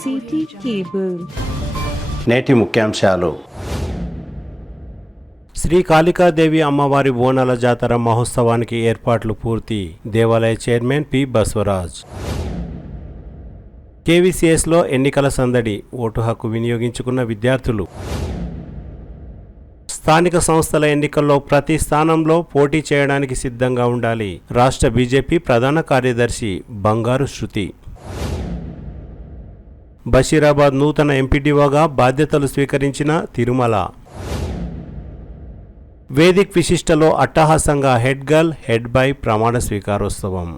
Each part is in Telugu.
City cable. నేటి ముఖ్యాంశాలు. శ్రీ కాళికాదేవి అమ్మవారి బోనాల జాతర మహోత్సవానికి ఏర్పాట్లు పూర్తి. దేవాలయ చైర్మన్ పి బసవరాజ్. కేవీసీఎస్లో ఎన్నికల సందడి. ఓటు హక్కు వినియోగించుకున్న విద్యార్థులు. స్థానిక సంస్థల ఎన్నికల్లో ప్రతి స్థానంలో పోటీ చేయడానికి సిద్ధంగా ఉండాలి. రాష్ట్ర బీజేపీ ప్రధాన కార్యదర్శి బంగారు శృతి. బషీరాబాద్ నూతన ఎంపీడీఓగా బాధ్యతలు స్వీకరించిన తిరుమల. వేదిక్ విశిష్టలో అట్టహాసంగా హెడ్ గర్ల్ హెడ్ బాయ్ ప్రమాణ స్వీకారోత్సవం.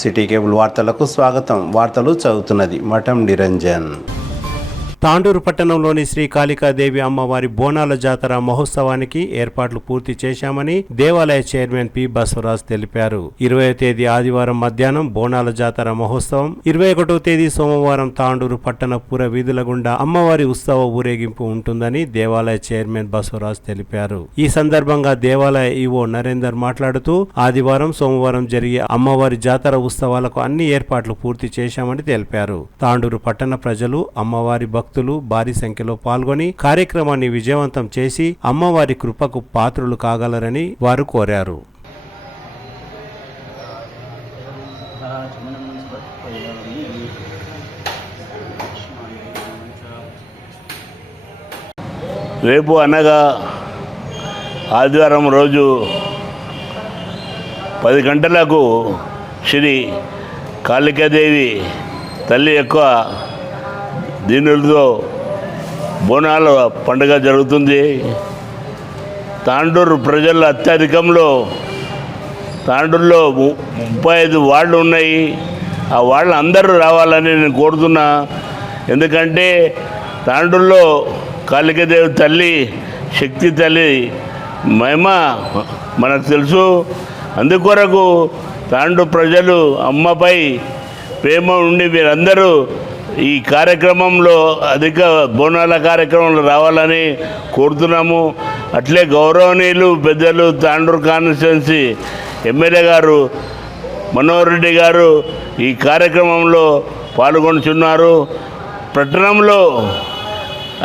సిటీ కేబుల్ వార్తలకు స్వాగతం. వార్తలు చదువుతున్నది మఠం నిరంజన్. తాండూరు పట్టణంలోని శ్రీ కాళికాదేవి అమ్మవారి బోనాల జాతర మహోత్సవానికి ఏర్పాట్లు పూర్తి చేశామని దేవాలయ చైర్మన్ పి బసవరాజ్ తెలిపారు. 20వ తేదీ ఆదివారం మధ్యాహ్నం బోనాల జాతర మహోత్సవం, 21వ తేదీ సోమవారం తాండూరు పట్టణ పుర వీధుల గుండా అమ్మవారి ఉత్సవ ఊరేగింపు ఉంటుందని దేవాలయ చైర్మన్ బసవరాజ్ తెలిపారు. ఈ సందర్భంగా దేవాలయ ఈవో నరేందర్ మాట్లాడుతూ ఆదివారం సోమవారం జరిగే అమ్మవారి జాతర ఉత్సవాలకు అన్ని ఏర్పాట్లు పూర్తి చేశామని తెలిపారు. తాండూరు పట్టణ ప్రజలు, అమ్మవారి భక్తులు భారీ సంఖ్యలో పాల్గొని కార్యక్రమాన్ని విజయవంతం చేసి అమ్మవారి కృపకు పాత్రులు కాగలరని వారు కోరారు. రేపు అనగా ఆదివారం రోజు 10 గంటలకు శ్రీ కాళికాదేవి తల్లి యొక్క దీనులతో బోనాల పండుగ జరుగుతుంది. తాండూరు ప్రజలు అత్యధికంలో తాండూరులో 35 వార్డులు ఉన్నాయి. ఆ వార్డులు అందరూ రావాలని నేను కోరుతున్నా. ఎందుకంటే తాండూరులో కాళికాదేవి తల్లి, శక్తి తల్లి మహిమ మనకు తెలుసు. అందుకొరకు తాండూరు ప్రజలు అమ్మపై ప్రేమ ఉండి మీరందరూ ఈ కార్యక్రమంలో అధిక బోనాల కార్యక్రమంలో రావాలని కోరుతున్నాము. అట్లే గౌరవనీయులు పెద్దలు తాండూరు కాన్స్టిట్యున్సీ ఎమ్మెల్యే గారు మనోహర్ రెడ్డి గారు ఈ కార్యక్రమంలో పాల్గొంటున్నారు. పట్టణంలో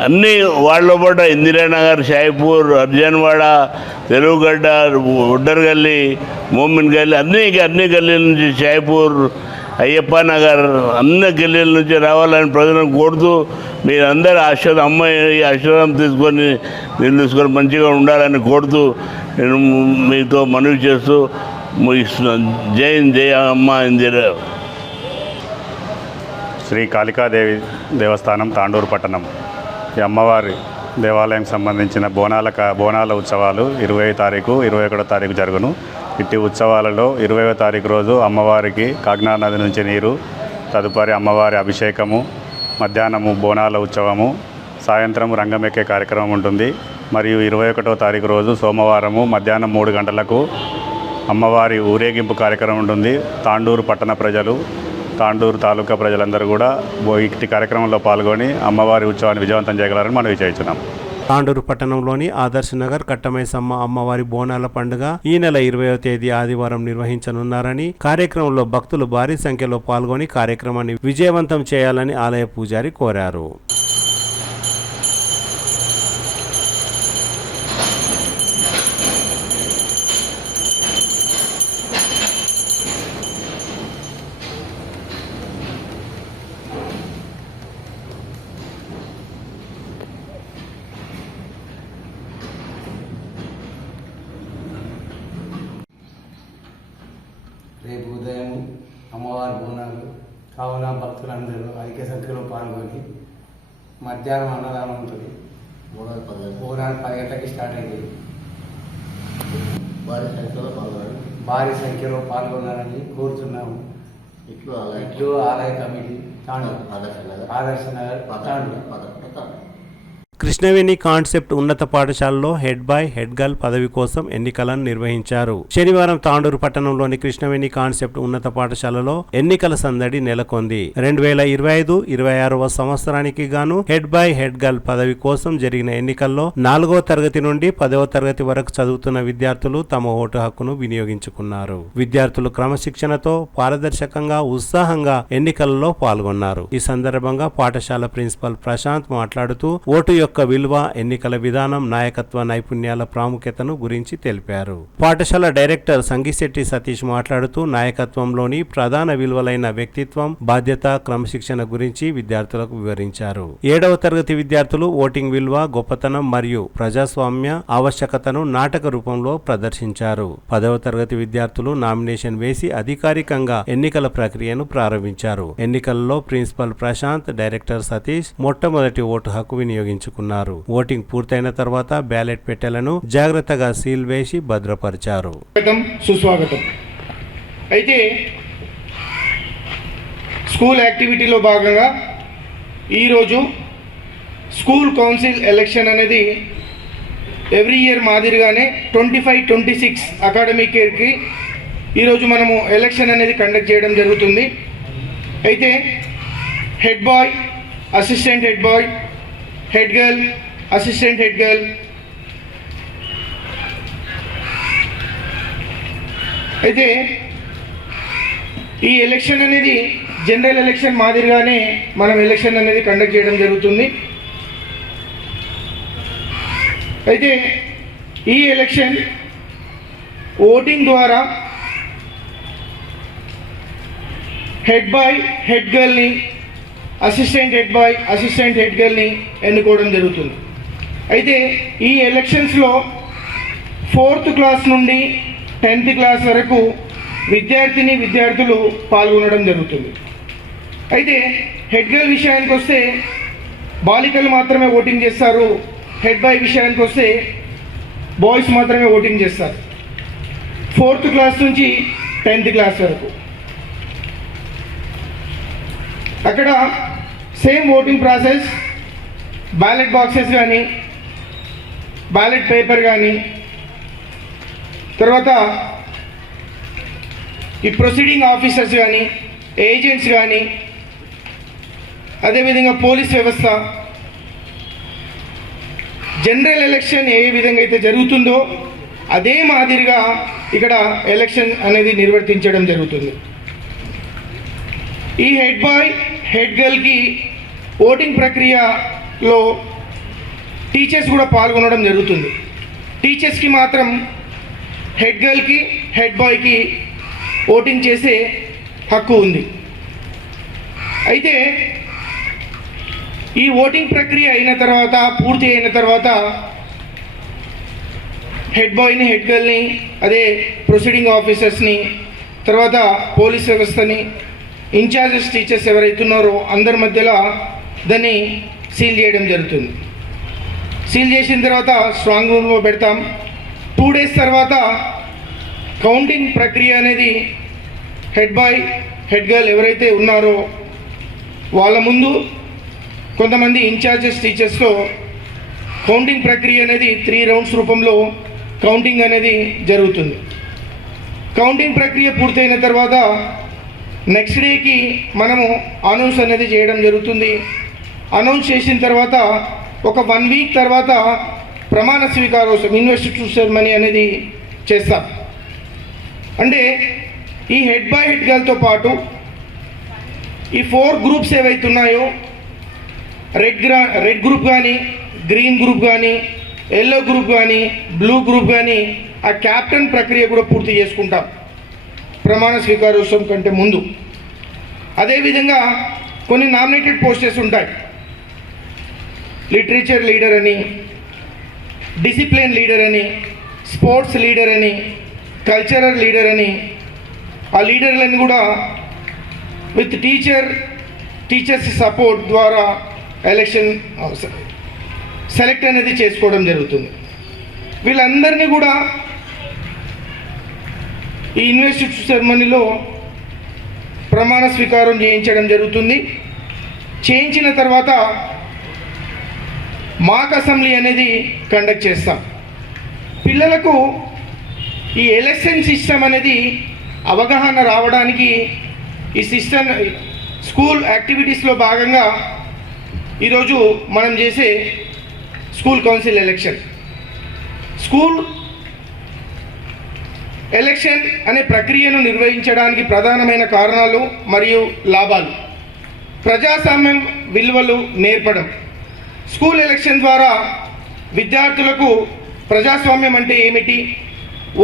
అన్ని వార్డులో పాటు ఇందిరానగర్, షాయిపూర్, అర్జన్వాడ, తెలుగుగడ్డ, ఉడ్డర్గల్లి, మోమిన్ గల్లీ అన్ని గల్లీల నుంచి షాయిపూర్, అయ్యప్ప నగర్ అన్ని గల్లీల నుంచి రావాలని ప్రజలను కోరుతూ మీరందరూ అమ్మాయి ఆశీర్వాదం తీసుకొని తీసుకొని మంచిగా ఉండాలని కోరుతూ నేను మీతో మనవి చేస్తూ ముగిస్తున్నాను. జై జయ అమ్మ ఇందిరా. శ్రీ కాళికాదేవి దేవస్థానం తాండూరు పట్టణం ఈ అమ్మవారి దేవాలయం సంబంధించిన బోనాల ఉత్సవాలు 20వ తారీఖు 21వ తారీఖు జరుగును. ఇట్టి ఉత్సవాలలో 20వ తారీఖు రోజు అమ్మవారికి కాకినాడ నది నుంచి నీరు, తదుపరి అమ్మవారి అభిషేకము, మధ్యాహ్నము బోనాల ఉత్సవము, సాయంత్రం రంగమెక్కే కార్యక్రమం ఉంటుంది. మరియు 21వ తారీఖు రోజు సోమవారము మధ్యాహ్నం 3 గంటలకు అమ్మవారి ఊరేగింపు కార్యక్రమం ఉంటుంది. తాండూరు పట్టణ ప్రజలు, తాండూరు తాలూకా ప్రజలందరూ కూడా ఇట్టి కార్యక్రమంలో పాల్గొని అమ్మవారి ఉత్సవాన్ని విజయవంతం చేయగలరని మనం విజయించున్నాం. తాండూరు పట్టణంలోని ఆదర్శ్ నగర్ కట్టమైసమ్మ అమ్మవారి బోనాల పండుగ ఈ నెల 20వ తేదీ ఆదివారం నిర్వహించనున్నారని, కార్యక్రమంలో భక్తులు భారీ సంఖ్యలో పాల్గొని కార్యక్రమాన్ని విజయవంతం చేయాలని ఆలయ పూజారి కోరారు. రేపు ఉదయం అమ్మవారి బోనాలు కావున భక్తులందరూ అధిక సంఖ్యలో పాల్గొని మధ్యాహ్నం అన్నదానం ఉంటుంది. బోనాలు 10 గంటలకి స్టార్ట్ అయింది. భారీ సంఖ్యలో పాల్గొనాలని కోరుతున్నాము. ఇట్లు ఆలయ కమిటీ తాండూరు ఆదర్శ నగర్ తాండూరు. కృష్ణవేణి కాన్సెప్ట్ ఉన్నత పాఠశాలలో హెడ్ బాయ్ హెడ్ గర్ల్ పదవి కోసం ఎన్నికలను నిర్వహించారు. శనివారం తాండూరు పట్టణంలోని కృష్ణవేణి కాన్సెప్ట్ ఉన్నత పాఠశాలలో ఎన్నికల సందడి నెలకొంది. 2025-26వ సంవత్సరానికి గాను హెడ్ బాయ్ హెడ్ గర్ల్ పదవి కోసం జరిగిన ఎన్నికల్లో 4వ తరగతి నుండి 10వ తరగతి వరకు చదువుతున్న విద్యార్థులు తమ ఓటు హక్కును వినియోగించుకున్నారు. విద్యార్థులు క్రమశిక్షణతో పారదర్శకంగా ఉత్సాహంగా ఎన్నికలలో పాల్గొన్నారు. ఈ సందర్భంగా పాఠశాల ప్రిన్సిపల్ ప్రశాంత్ మాట్లాడుతూ ఓటు యొక్క విలువ, ఎన్నికల విధానం, నాయకత్వ నైపుణ్యాల ప్రాముఖ్యతను గురించి తెలిపారు. పాఠశాల డైరెక్టర్ సంగిశెట్టి సతీష్ మాట్లాడుతూ నాయకత్వంలోని ప్రధాన విలువలైన వ్యక్తిత్వం, బాధ్యత, క్రమశిక్షణ గురించి విద్యార్థులకు వివరించారు. 7వ తరగతి విద్యార్థులు ఓటింగ్ విలువ, గొప్పతనం మరియు ప్రజాస్వామ్య ఆవశ్యకతను నాటక రూపంలో ప్రదర్శించారు. 10వ తరగతి విద్యార్థులు నామినేషన్ వేసి అధికారికంగా ఎన్నికల ప్రక్రియను ప్రారంభించారు. ఎన్నికల్లో ప్రిన్సిపల్ ప్రశాంత్, డైరెక్టర్ సతీష్ మొట్టమొదటి ఓటు హక్కు వినియోగించుకున్నారు. ఓటింగ్ పూర్తయిన తర్వాత బ్యాలెట్ పెట్టెలను జాగ్రత్తగా సీల్ వేసి భద్రపరిచారు. సుస్వాగతం. అయితే స్కూల్ యాక్టివిటీలో భాగంగా ఈరోజు స్కూల్ కౌన్సిల్ ఎలక్షన్ అనేది ఎవ్రీ ఇయర్ మాదిరిగానే 25-26 అకాడమిక్ ఇయర్కి ఈరోజు మనము ఎలక్షన్ అనేది కండక్ట్ చేయడం జరుగుతుంది. అయితే head boy, assistant head boy, head girl, assistant head girl, అయితే ఈ ఎలక్షన్ అనేది జనరల్ ఎలక్షన్ మాదిరిగానే మనం ఎలక్షన్ అనేది కండక్ట్ చేయడం జరుగుతుంది. అయితే ఈ ఎలక్షన్ ఓటింగ్ ద్వారా హెడ్ బాయ్ హెడ్ గర్ల్ని, assistant head boy, assistant head గర్ల్ని ఎన్నుకోవడం జరుగుతుంది. అయితే ఈ ఎలక్షన్స్లో 4th క్లాస్ నుండి 10th క్లాస్ వరకు విద్యార్థులు పాల్గొనడం జరుగుతుంది. అయితే హెడ్ గర్ల్ విషయానికి వస్తే బాలికలు మాత్రమే ఓటింగ్ చేస్తారు. హెడ్ బాయ్ విషయానికి వస్తే బాయ్స్ మాత్రమే ఓటింగ్ చేస్తారు. 4th క్లాస్ నుంచి 10th క్లాస్ వరకు అక్కడ same voting process, ballot boxes కానీ, బ్యాలెట్ పేపర్ కానీ, తర్వాత ఈ ప్రొసీడింగ్ ఆఫీసర్స్ కానీ, ఏజెంట్స్ కానీ, అదేవిధంగా పోలీస్ వ్యవస్థ, జనరల్ ఎలక్షన్ ఏ విధంగా అయితే జరుగుతుందో అదే మాదిరిగా ఇక్కడ ఎలక్షన్ అనేది నిర్వర్తించడం జరుగుతుంది. ఈ హెడ్ బాయ్ హెడ్ గర్ల్కి ఓటింగ్ ప్రక్రియలో టీచర్స్ కూడా పాల్గొనడం జరుగుతుంది. టీచర్స్కి మాత్రం హెడ్ గర్ల్కి హెడ్ బాయ్కి ఓటింగ్ చేసే హక్కు ఉంది. అయితే ఈ ఓటింగ్ ప్రక్రియ అయిన తర్వాత, పూర్తి అయిన తర్వాత హెడ్ బాయ్ని, హెడ్ గర్ల్ని, అదే ప్రొసీడింగ్ ఆఫీసర్స్ని, తర్వాత పోలీస్ వ్యవస్థని, ఇన్ఛార్జెస్ టీచర్స్ ఎవరైతున్నారో అందరి మధ్యలో దాన్ని సీల్ చేయడం జరుగుతుంది. సీల్ చేసిన తర్వాత స్ట్రాంగ్ రూమ్లో పెడతాం. 2 days తర్వాత కౌంటింగ్ ప్రక్రియ అనేది హెడ్ బాయ్ హెడ్ గర్ల్ ఎవరైతే ఉన్నారో వాళ్ళ ముందు కొంతమంది ఇన్ఛార్జెస్ టీచర్స్తో కౌంటింగ్ ప్రక్రియ అనేది 3 rounds రూపంలో కౌంటింగ్ అనేది జరుగుతుంది. కౌంటింగ్ ప్రక్రియ పూర్తయిన తర్వాత నెక్స్ట్ డేకి మనము అనౌన్స్ అనేది చేయడం జరుగుతుంది. అనౌన్స్ చేసిన తర్వాత ఒక 1 week తర్వాత ప్రమాణ స్వీకారోత్సవం, ఇన్వెస్టిట్యూట్ సెరమనీ అనేది చేస్తాం. అంటే ఈ హెడ్ బాయ్ హెడ్ గర్ల్తో పాటు ఈ 4 groups ఏవైతే ఉన్నాయో, రెడ్ గ్రూప్ కానీ, గ్రీన్ గ్రూప్ కానీ, ఎల్లో గ్రూప్ కానీ, బ్లూ గ్రూప్ కానీ ఆ క్యాప్టెన్ ప్రక్రియ కూడా పూర్తి చేసుకుంటాం ప్రమాణ స్వీకారోత్సవం కంటే ముందు. అదేవిధంగా కొన్ని నామినేటెడ్ పోస్టెస్ ఉంటాయి. లిటరేచర్ లీడర్ అని, డిసిప్లిన్ లీడర్ అని, స్పోర్ట్స్ లీడర్ అని, కల్చరల్ లీడర్ అని, ఆ లీడర్లని కూడా విత్ టీచర్స్ సపోర్ట్ ద్వారా ఎలక్షన్ సెలెక్ట్ అనేది చేసుకోవడం జరుగుతుంది. వీళ్ళందరినీ కూడా ఈ ఇన్వెస్టిట్యూట్ సెరమనీలో ప్రమాణ స్వీకారం చేయించడం జరుగుతుంది. చేయించిన తర్వాత మాక్ అసెంబ్లీ అనేది కండక్ట్ చేస్తాం. పిల్లలకు ఈ ఎలక్షన్ సిస్టమ్ అనేది అవగాహన రావడానికి ఈ సిస్టమ్ స్కూల్ యాక్టివిటీస్లో భాగంగా ఈరోజు మనం చేసే school council election. School election అనే ప్రక్రియను నిర్వహించడానికి ప్రధానమైన కారణాలు మరియు లాభాలు: ప్రజాస్వామ్యం విలువలు నేర్పడం. స్కూల్ ఎలక్షన్ ద్వారా విద్యార్థులకు ప్రజాస్వామ్యం అంటే ఏమిటి,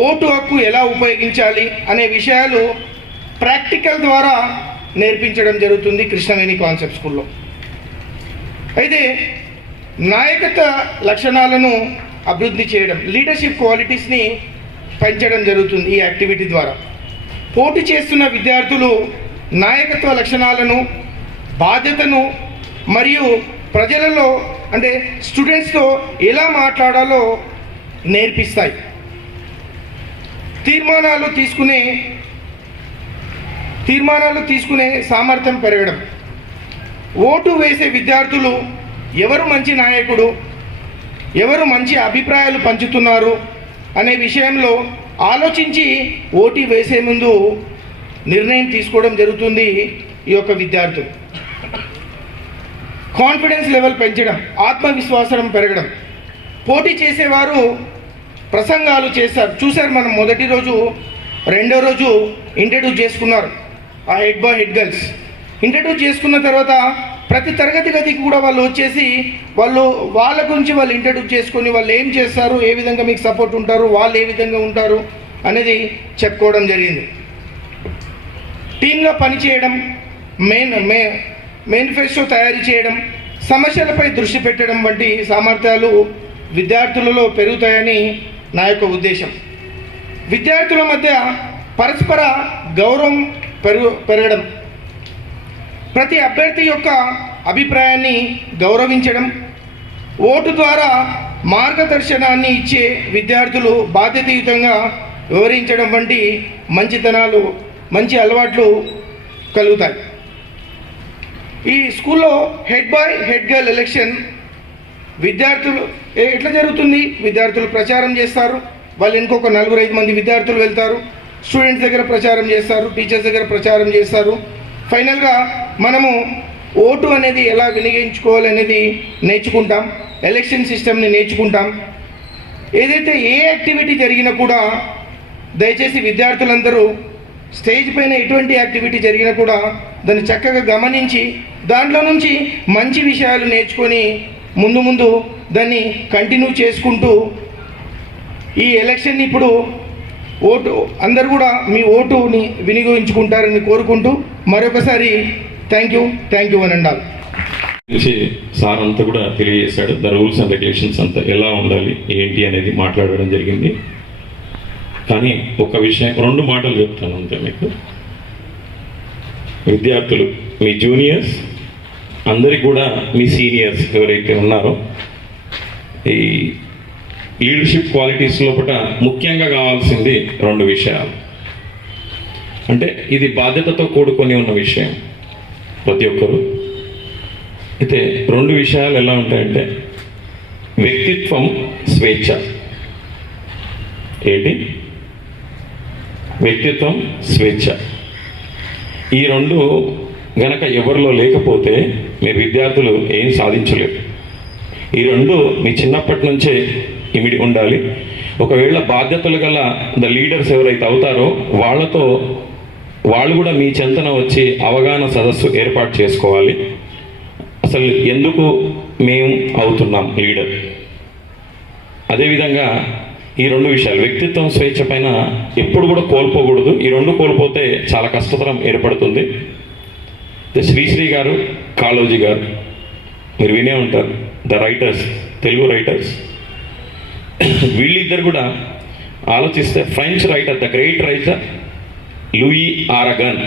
ఓటు హక్కు ఎలా ఉపయోగించాలి అనే విషయాలు ప్రాక్టికల్ ద్వారా నేర్పించడం జరుగుతుంది కృష్ణవేణి కాన్సెప్ట్ స్కూల్లో. అయితే నాయకత్వ లక్షణాలను అభివృద్ధి చేయడం, లీడర్షిప్ క్వాలిటీస్ని పెంచడం జరుగుతుంది ఈ యాక్టివిటీ ద్వారా. పోటీ చేస్తున్న విద్యార్థులు నాయకత్వ లక్షణాలను, బాధ్యతను మరియు ప్రజలలో అంటే స్టూడెంట్స్తో ఎలా మాట్లాడాలో నేర్పిస్తాయి. తీర్మానాలు తీసుకునే సామర్థ్యం పెరగడం. ఓటు వేసే విద్యార్థులు ఎవరు మంచి నాయకుడు, ఎవరు మంచి అభిప్రాయాలు పంచుతున్నారు అనే విషయంలో ఆలోచించి ఓటు వేసే ముందు నిర్ణయం తీసుకోవడం జరుగుతుంది ఈ యొక్క విద్యార్థులు. కాన్ఫిడెన్స్ లెవెల్ పెంచడం, ఆత్మవిశ్వాసం పెరగడం. పోటీ చేసేవారు ప్రసంగాలు చూశారు మనం మొదటి రోజు, రెండో రోజు ఇంట్రడ్యూస్ చేసుకున్నారు ఆ head boy head girls. Introduce చేసుకున్న తర్వాత ప్రతి తరగతి గదికి కూడా వాళ్ళు వచ్చేసి వాళ్ళ గురించి వాళ్ళు ఇంట్రడ్యూస్ చేసుకొని వాళ్ళు ఏం చేస్తారు, ఏ విధంగా మీకు సపోర్ట్ ఉంటారు, వాళ్ళు ఏ విధంగా ఉంటారు అనేది చెప్పుకోవడం జరిగింది. టీమ్గా పనిచేయడం, మేనిఫెస్టో తయారు చేయడం, సమస్యలపై దృష్టి పెట్టడం వంటి సామర్థ్యాలు విద్యార్థులలో పెరుగుతాయని నా యొక్క ఉద్దేశం. విద్యార్థుల మధ్య పరస్పర గౌరవం పెరగడం, ప్రతి అభ్యర్థి యొక్క అభిప్రాయాన్ని గౌరవించడం, ఓటు ద్వారా మార్గదర్శనాన్ని ఇచ్చే విద్యార్థులు బాధ్యతాయుతంగా వివరించడం వంటి మంచి అలవాట్లు కలుగుతాయి. ఈ స్కూల్లో head boy head girl election విద్యార్థులు ఎట్లా జరుగుతుంది, విద్యార్థులు ప్రచారం చేస్తారు, వాళ్ళు ఇంకొక 4-5 మంది విద్యార్థులు వెళ్తారు, స్టూడెంట్స్ దగ్గర ప్రచారం చేస్తారు, టీచర్స్ దగ్గర ప్రచారం చేస్తారు. ఫైనల్గా మనము ఓటు అనేది ఎలా వినియోగించుకోవాలనేది నేర్చుకుంటాం, ఎలక్షన్ సిస్టమ్ని నేర్చుకుంటాం. ఏదైతే ఏ యాక్టివిటీ జరిగినా కూడా దయచేసి విద్యార్థులందరూ స్టేజ్ పైన ఎటువంటి యాక్టివిటీ జరిగినా కూడా దాన్ని చక్కగా గమనించి దాంట్లో నుంచి మంచి విషయాలు నేర్చుకొని ముందు దాన్ని కంటిన్యూ చేసుకుంటూ ఈ ఎలక్షన్ని ఇప్పుడు అందరు కూడా మీ ఓటుని వినియోగించుకుంటారని కోరుకుంటూ మరొకసారి థ్యాంక్ యూ అని అన్నారు. సార్ అంతా కూడా తెలియజేశాడు. ద రూల్స్ అండ్ రెగ్యులేషన్స్ అంతా ఎలా ఉండాలి ఏంటి అనేది మాట్లాడడం జరిగింది. కానీ ఒక విషయం 2 మాటలు చెప్తాను అంతే మీకు. విద్యార్థులు, మీ జూనియర్స్ అందరికి కూడా మీ సీనియర్స్ ఎవరైతే ఉన్నారో ఈ లీడర్షిప్ క్వాలిటీస్ లోపల ముఖ్యంగా కావాల్సింది 2 విషయాలు. అంటే ఇది బాధ్యతతో కూడుకొని ఉన్న విషయం ప్రతి ఒక్కరు. అయితే 2 విషయాలు ఎలా ఉంటాయంటే వ్యక్తిత్వం, స్వేచ్ఛ. ఏంటి? వ్యక్తిత్వం, స్వేచ్ఛ. ఈ 2 గనక ఎవరిలో లేకపోతే మీరు విద్యార్థులు ఏం సాధించలేరు. ఈ 2 మీ చిన్నప్పటి నుంచే ఇమిడి ఉండాలి. ఒకవేళ బాధ్యతలు గల లీడర్స్ ఎవరైతే అవుతారో వాళ్ళు కూడా మీ చెంతన వచ్చి అవగాహన సదస్సు ఏర్పాటు చేసుకోవాలి. అసలు ఎందుకు మేము అవుతున్నాం లీడర్. అదేవిధంగా ఈ 2 విషయాలు వ్యక్తిత్వం, స్వేచ్ఛ పైన ఎప్పుడు కూడా కోల్పోకూడదు. ఈ 2 కోల్పోతే చాలా కష్టతరం ఏర్పడుతుంది. శ్రీశ్రీ గారు, కాళోజీ గారు మీరు వినే ఉంటారు, ద రైటర్స్, తెలుగు రైటర్స్. వీళ్ళిద్దరు కూడా ఆలోచిస్తే French writer, the great writer Louis Aragon,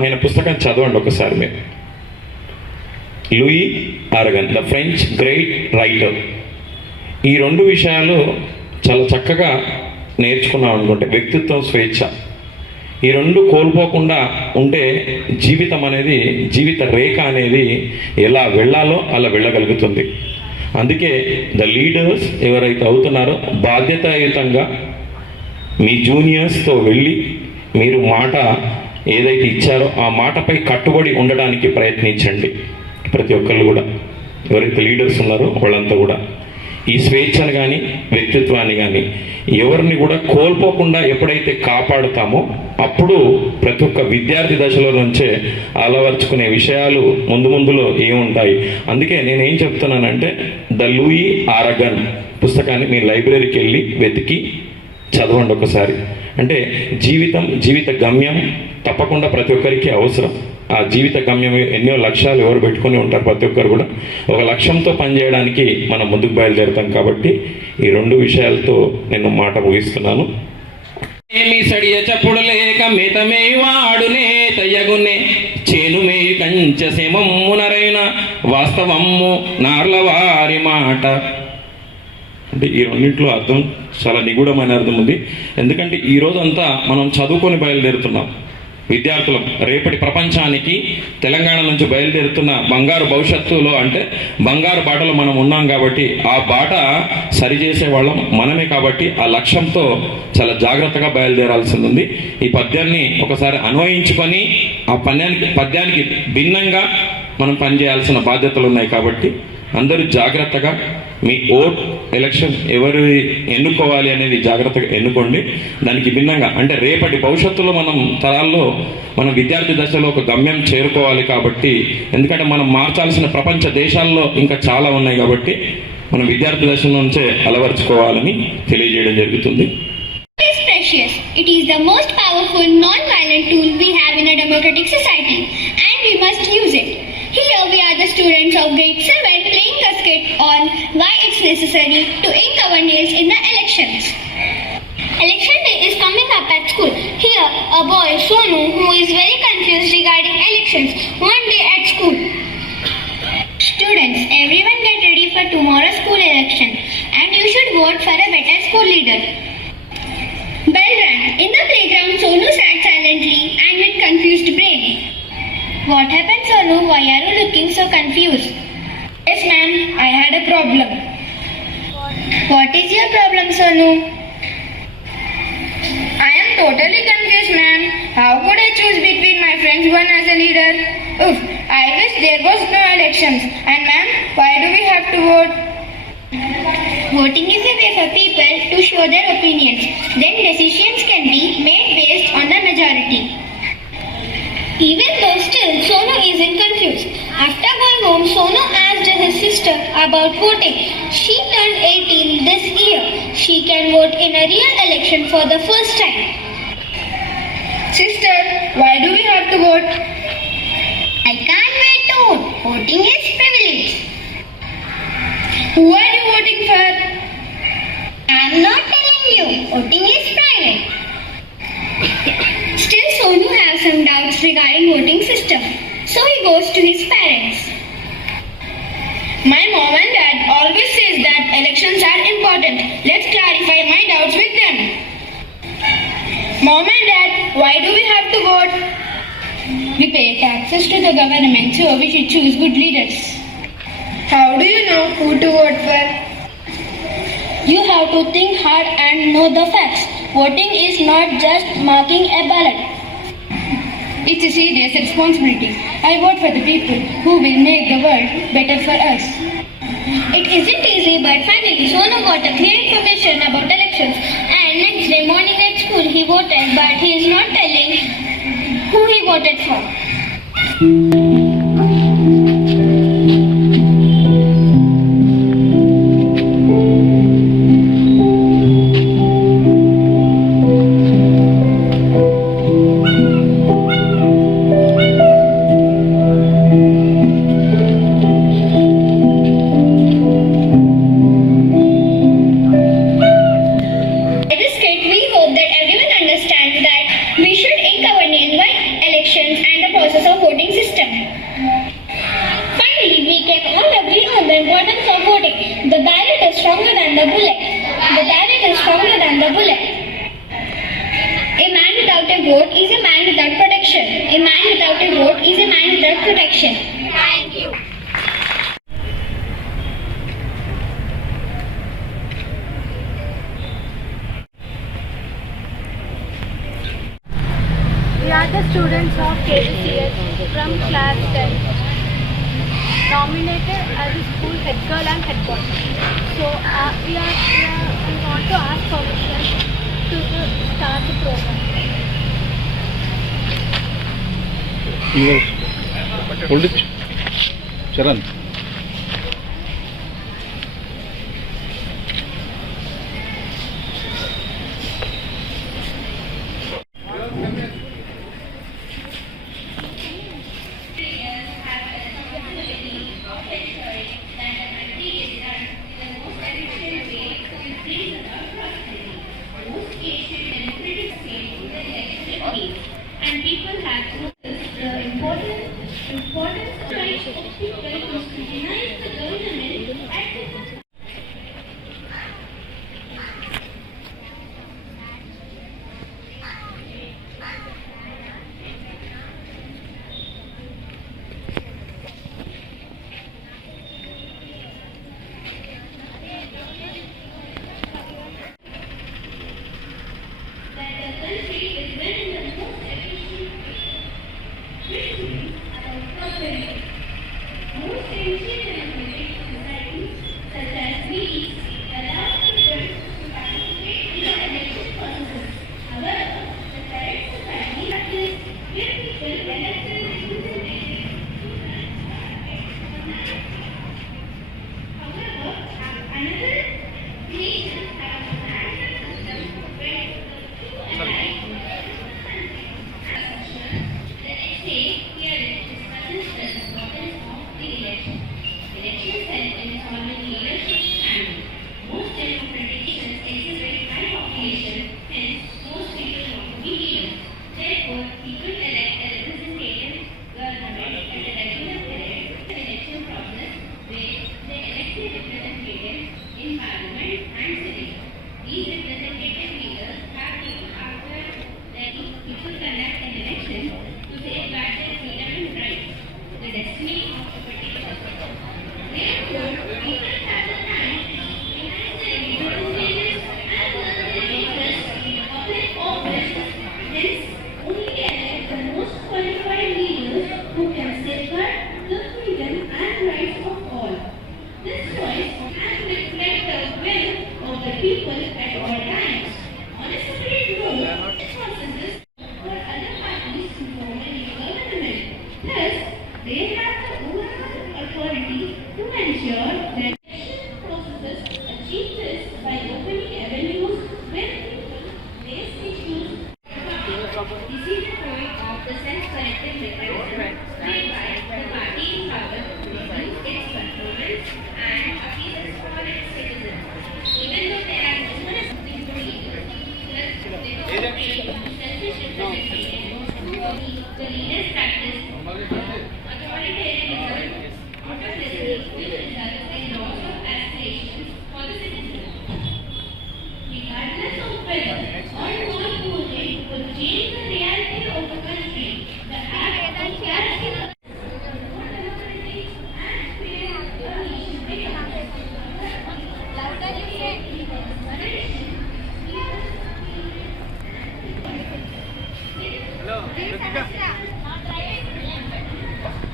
ఆయన పుస్తకం చదవండి ఒకసారి మీరు. Louis Aragon, the French great writer. ఈ 2 విషయాలు చాలా చక్కగా నేర్చుకున్నాం అనుకుంటే వ్యక్తిత్వం, స్వేచ్ఛ, ఈ 2 కోల్పోకుండా ఉంటే జీవితం అనేది, జీవిత రేఖ అనేది ఎలా వెళ్ళాలో అలా వెళ్ళగలుగుతుంది. అందుకే ద లీడర్స్ ఎవరైతే అవుతున్నారో బాధ్యతాయుతంగా మీ జూనియర్స్తో వెళ్ళి మీరు మాట ఏదైతే ఇచ్చారో ఆ మాటపై కట్టుబడి ఉండడానికి ప్రయత్నించండి. ప్రతి ఒక్కళ్ళు కూడా ఎవరైతే లీడర్స్ ఉన్నారో వాళ్ళంతా కూడా ఈ స్వేచ్ఛను కానీ వ్యక్తిత్వాన్ని కానీ ఎవరిని కూడా కోల్పోకుండా ఎప్పుడైతే కాపాడుతామో అప్పుడు ప్రతి ఒక్క విద్యార్థి దశలో నుంచే అలవర్చుకునే విషయాలు ముందులో ఏముంటాయి. అందుకే నేనేం చెప్తున్నానంటే ద లూయి ఆరగన్ పుస్తకాన్ని మీ లైబ్రరీకి వెళ్ళి వెతికి చదవండి ఒకసారి. అంటే జీవిత గమ్యం తప్పకుండా ప్రతి ఒక్కరికి అవసరం. ఆ జీవిత గమ్యం ఎన్నో లక్ష్యాలు ఎవరు పెట్టుకొని ఉంటారు, ప్రతి ఒక్కరు కూడా ఒక లక్ష్యంతో పనిచేయడానికి మనం ముందుకు బయలుదేరుతాం. కాబట్టి ఈ 2 విషయాలతో నేను మాట ముగిస్తున్నాను. ఏమి సడియ చప్పుడు లేక మితమేవాడునే తయ్యగునే చేను మేయి కంచ సేమమ్మునరైన వాస్తవమ్ము నార్లవారి మాట. అంటే ఈ రెండింటిలో అర్థం చాలా నిగూఢమైన అర్థం ఉంది. ఎందుకంటే ఈరోజంతా మనం చదువుకొని బయలుదేరుతున్నాం. విద్యార్థులం రేపటి ప్రపంచానికి తెలంగాణ నుంచి బయలుదేరుతున్న బంగారు భవిష్యత్తులో అంటే బంగారు బాటలో మనం ఉన్నాం. కాబట్టి ఆ బాట సరిచేసే వాళ్ళం మనమే. కాబట్టి ఆ లక్ష్యంతో చాలా జాగ్రత్తగా బయలుదేరాల్సింది ఉంది. ఈ పద్యాన్ని ఒకసారి అన్వయించుకొని ఆ పద్యానికి భిన్నంగా మనం పనిచేయాల్సిన బాధ్యతలు ఉన్నాయి. కాబట్టి అందరూ జాగ్రత్తగా మీ ఓట్ ఎలక్షన్ ఎవరు ఎన్నుకోవాలి అనేది జాగ్రత్తగా ఎన్నుకోండి. దానికి భిన్నంగా అంటే రేపటి భవిష్యత్తులో మనం విద్యార్థి దశలో ఒక గమ్యం చేరుకోవాలి. కాబట్టి ఎందుకంటే మనం మార్చాల్సిన ప్రపంచ దేశాల్లో ఇంకా చాలా ఉన్నాయి. కాబట్టి మనం విద్యార్థి దశ నుంచే అలవర్చుకోవాలని తెలియజేయడం జరుగుతుంది. It is precious. It is the most powerful non-violent tool we have in a democratic society, and we must use it. Here we are the students of grade 7 playing a skit on why it's necessary to ink our nails in the elections. Election day is coming up at school. Here a boy, Sonu, who is very confused regarding elections, one day at school. Students, everyone get ready for tomorrow's school election, and you should vote for a better school leader. Bell rang. In the playground, Sonu sat silently and with confused brain. What happened, Sonu? Why are you looking so confused? Yes, ma'am. I had a problem. What is your problem, Sonu? I am totally confused, ma'am. How could I choose between my friends one as a leader? Oof, I wish there was no elections. And ma'am, why do we have to vote? Voting is a way for people to show their opinions. Then decisions can be made based on the majority. Even though still Sonu isn't confused. After going home, Sonu asked his sister about voting. She turned 18 this year. She can vote in a real election for the first time. Sister, why do we have to vote? I can't wait to vote. Voting is privilege. Who are you voting for? I'm not telling you. Voting is private. Still, Sonu has some doubts regarding voting system, so he goes to his parents. My mom and dad always says that elections are important. Let's clarify my doubts with them. Mom and dad, why do we have to vote? We pay taxes to the government so we should choose good leaders. How do you know who to vote for? You have to think hard and know the facts. Voting is not just marking a ballot. It's a serious responsibility. I vote for the people who will make the world better for us. It isn't easy, but finally Sonu got a clear information about elections, and next day morning at school he voted, but he is not telling who he voted for. The ballot is stronger than the bullet. The ballot is stronger than the bullet. A man without a vote is a man without protection. A man without a vote is a man without protection. Thank you. are the students of KVCS from class 10, nominated as a school head girl and head boy. So we want to ask permission to start the program. Charan. And people have noticed the importance of rights of people to scrutinize the government at the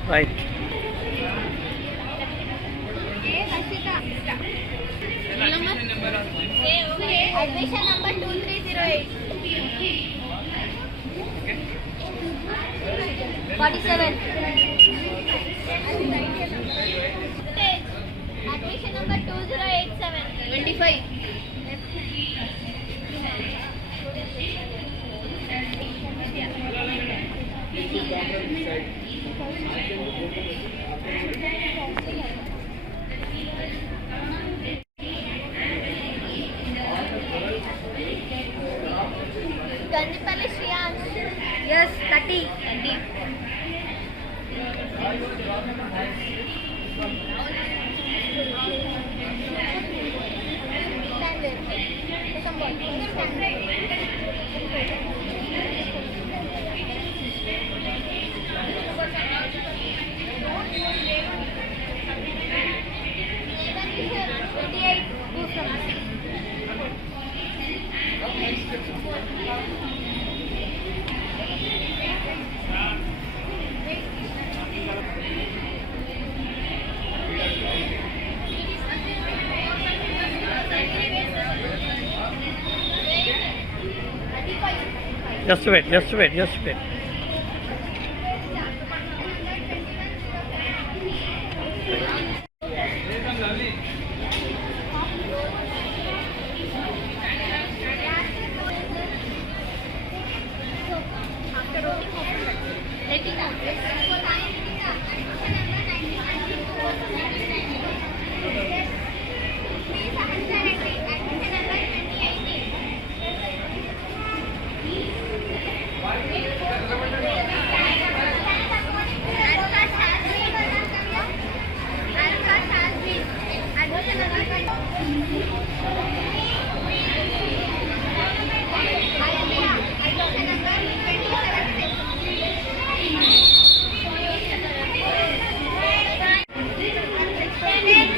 Right. Admission number 2308. 47. Admission number 2087. 25. Gandipalli Shriyans. Yes, 30. Just wait.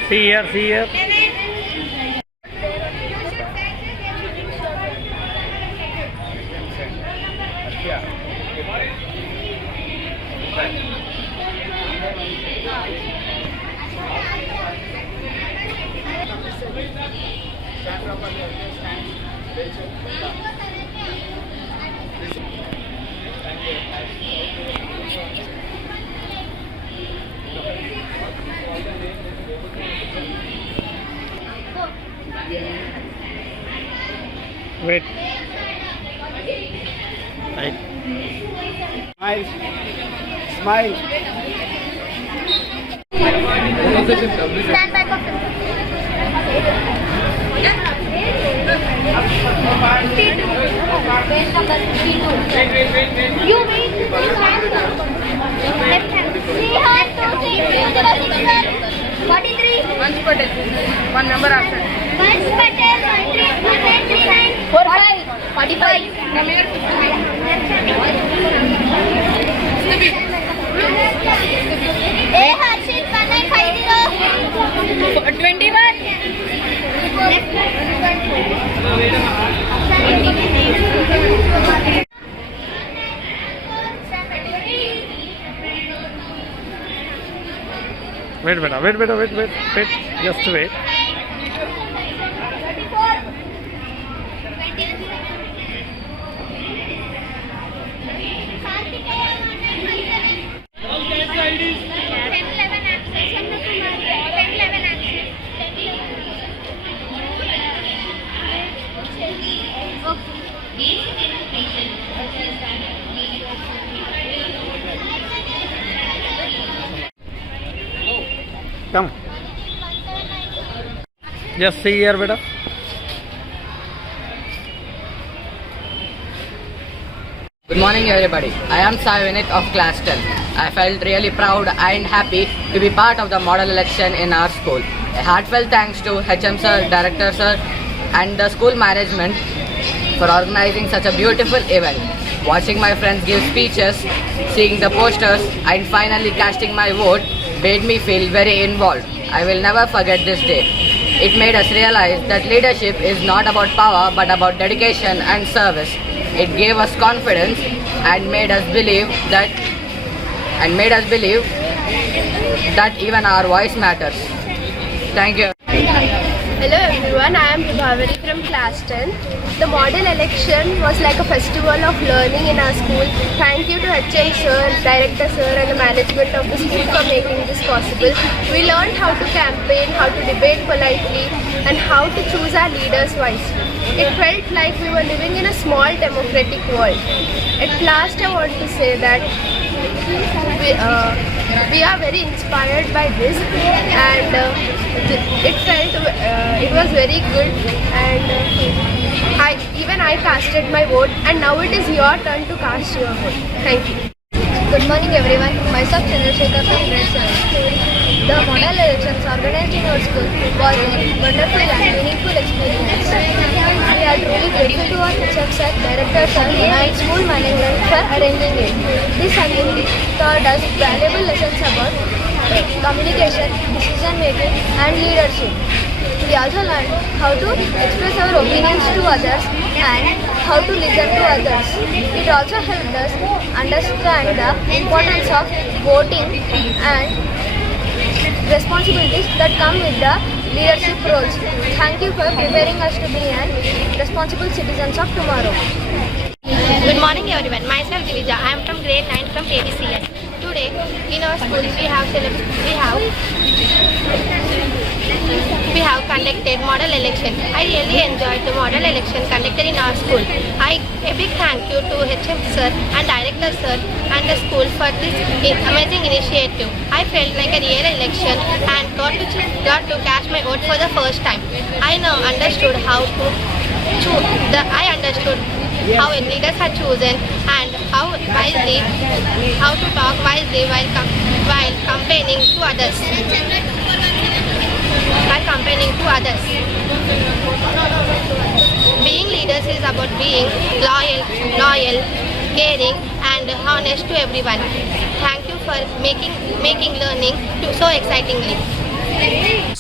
See here. Wait. Right. Smile. Stand back up. Page number 52. You wait. Left hand. 3 hard 2 3 43. Once Patel. One number after. Once Patel 1939. 45. From here 55. A Harshit 1950. 21. Wait. Just wait. Come. Just see here, beta. Good morning everybody. I am Sai Vinith of class 10. I felt really proud and happy to be part of the model election in our school. A heartfelt thanks to HM sir, director sir and the school management for organizing such a beautiful event. Watching my friends give speeches, seeing the posters and finally casting my vote made me feel very involved. I will never forget this day. It made us realize that leadership is not about power but about dedication and service. It gave us confidence and made us believe that even our voice matters. Thank you. Hello everyone, I am Vibhavari from class 10. The model election was like a festival of learning in our school. Thank you to HM sir, director sir and the management of the school for making this possible. We learned how to campaign, how to debate politely and how to choose our leaders wisely. It felt like we were living in a small democratic world. At last I want to say that we are very inspired by this and it was very good and I casted my vote and now it is your turn to cast your vote. Thank you. Good morning everyone. Myself Chandrasekhar from grade 7. The model elections organized in our school was a wonderful and meaningful experience. We are truly grateful to our HM sir, director sir and school management for arranging it. This assembly taught us valuable lessons about communication, decision making and leadership. We also learned how to express our opinions to others and how to listen to others. It also helped us understand the importance of voting and responsibilities that come with the leadership roles. Thank you for preparing us to be responsible citizens of tomorrow. Good morning everyone. Myself Divija. I am from grade 9 from KDCS. Today in our school we have conducted model election. I really enjoyed the model election conducted in our school. A big thank you to HM sir and director sir and the school for this amazing initiative. I felt like a real election and got to cast my vote for the first time. I now understood how leaders are chosen and how to talk wisely while campaigning to others. Being leaders is about being loyal, caring and honest to everyone. Thank you for making learning so excitingly.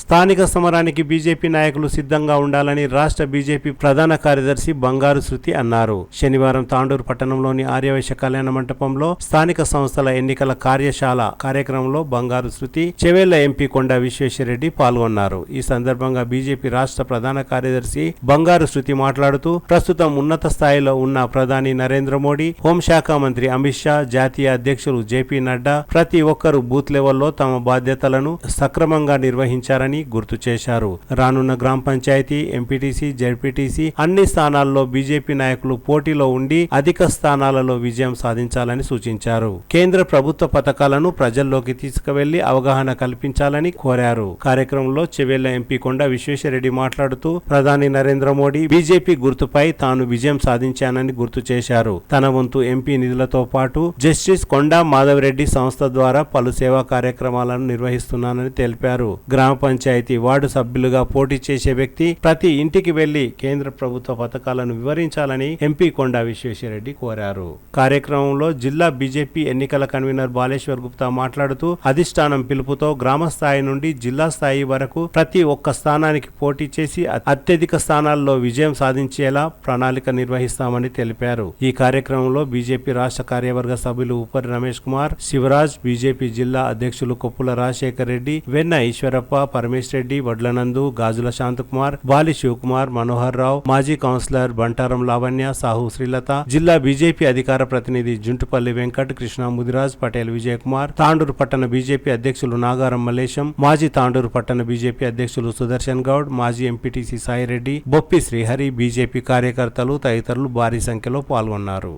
స్థానిక సమరానికి బీజేపీ నాయకులు సిద్ధంగా ఉండాలని రాష్ట్ర బీజేపీ ప్రధాన కార్యదర్శి బంగారు శృతి అన్నారు. శనివారం తాండూరు పట్టణంలోని ఆర్యవైశ్య కళ్యాణ మంటపంలో స్థానిక సంస్థల ఎన్నికల కార్యశాల కార్యక్రమంలో బంగారు శృతి, చెవెళ్ల ఎంపీ కొండ విశ్వేశ్వరరెడ్డి పాల్గొన్నారు. ఈ సందర్భంగా బీజేపీ రాష్ట్ర ప్రధాన కార్యదర్శి బంగారు శృతి మాట్లాడుతూ ప్రస్తుతం ఉన్నత స్థాయిలో ఉన్న ప్రధాని నరేంద్ర మోడీ, హోంశాఖ మంత్రి అమిత్ షా, జాతీయ అధ్యక్షులు జేపీ నడ్డా ప్రతి ఒక్కరూ బూత్ లెవెల్లో తమ బాధ్యతలను సక్రమంగా నిర్వహించారని గుర్తు చేశారు. రానున్న గ్రామ పంచాయతీ, ఎంపీటీసీ, జెడ్పీటీసీ అన్ని స్థానాల్లో బీజేపీ నాయకులు పోటీలో ఉండి అధిక స్థానాలలో విజయం సాధించాలని సూచించారు. కేంద్ర ప్రభుత్వ పథకాలను ప్రజల్లోకి తీసుకువెళ్లి అవగాహన కల్పించాలని కోరారు. కార్యక్రమంలో చెవెళ్ల ఎంపీ కొండ విశ్వేశ్వరరెడ్డి మాట్లాడుతూ ప్రధాని నరేంద్ర మోడీ బీజేపీ గుర్తుపై తాను విజయం సాధించానని గుర్తు చేశారు. తన వంతు ఎంపీ నిధులతో పాటు జస్టిస్ కొండా మాధవరెడ్డి సంస్థ ద్వారా పలు సేవా కార్యక్రమాలను నిర్వహిస్తున్నానని తెలిపారు. గ్రామ పంచాయతీ, వార్డు సభ్యులుగా పోటీ చేసే వ్యక్తి ప్రతి ఇంటికి వెళ్లి కేంద్ర ప్రభుత్వ పథకాలను వివరించాలని ఎంపీ కొండా విశ్వేశ్వరరెడ్డి కోరారు. కార్యక్రమంలో జిల్లా బీజేపీ ఎన్నికల కన్వీనర్ బాలేశ్వర్ గుప్తా మాట్లాడుతూ అధిష్టానం పిలుపుతో గ్రామ స్థాయి నుండి జిల్లా స్థాయి వరకు ప్రతి ఒక్క స్థానానికి పోటీ చేసి అత్యధిక స్థానాల్లో విజయం సాధించేలా ప్రణాళిక నిర్వహిస్తామని తెలిపారు. ఈ కార్యక్రమంలో బీజేపీ రాష్ట్ర కార్యవర్గ సభ్యులు ఉపరి రమేష్ కుమార్, శివరాజ్, బీజేపీ జిల్లా అధ్యక్షులు కొప్పుల రాజశేఖర్ రెడ్డి, వెన్న ఈశ్వరప్ప, పరమేశ్ రెడ్డి, వడ్లనందు, గాజుల శాంతకుమార్, బాలి శివకుమార్, మనోహర్ రావు, మాజీ కౌన్సిలర్ బంటారం లావణ్య, సాహు శ్రీలత, జిల్లా బీజేపీ అధికార ప్రతినిధి జుంటుపల్లి వెంకట్, కృష్ణ ముదిరాజ్, పటేల్ విజయ్ కుమార్, తాండూరు పట్టణ బీజేపీ అధ్యక్షులు నాగారం మల్లేశం, మాజీ తాండూరు పట్టణ బీజేపీ అధ్యక్షులు సుదర్శన్ గౌడ్, మాజీ ఎంపీటీసీ సాయిరెడ్డి, బొప్పి శ్రీహరి, బీజేపీ కార్యకర్తలు తదితరులు భారీ సంఖ్యలో పాల్గొన్నారు.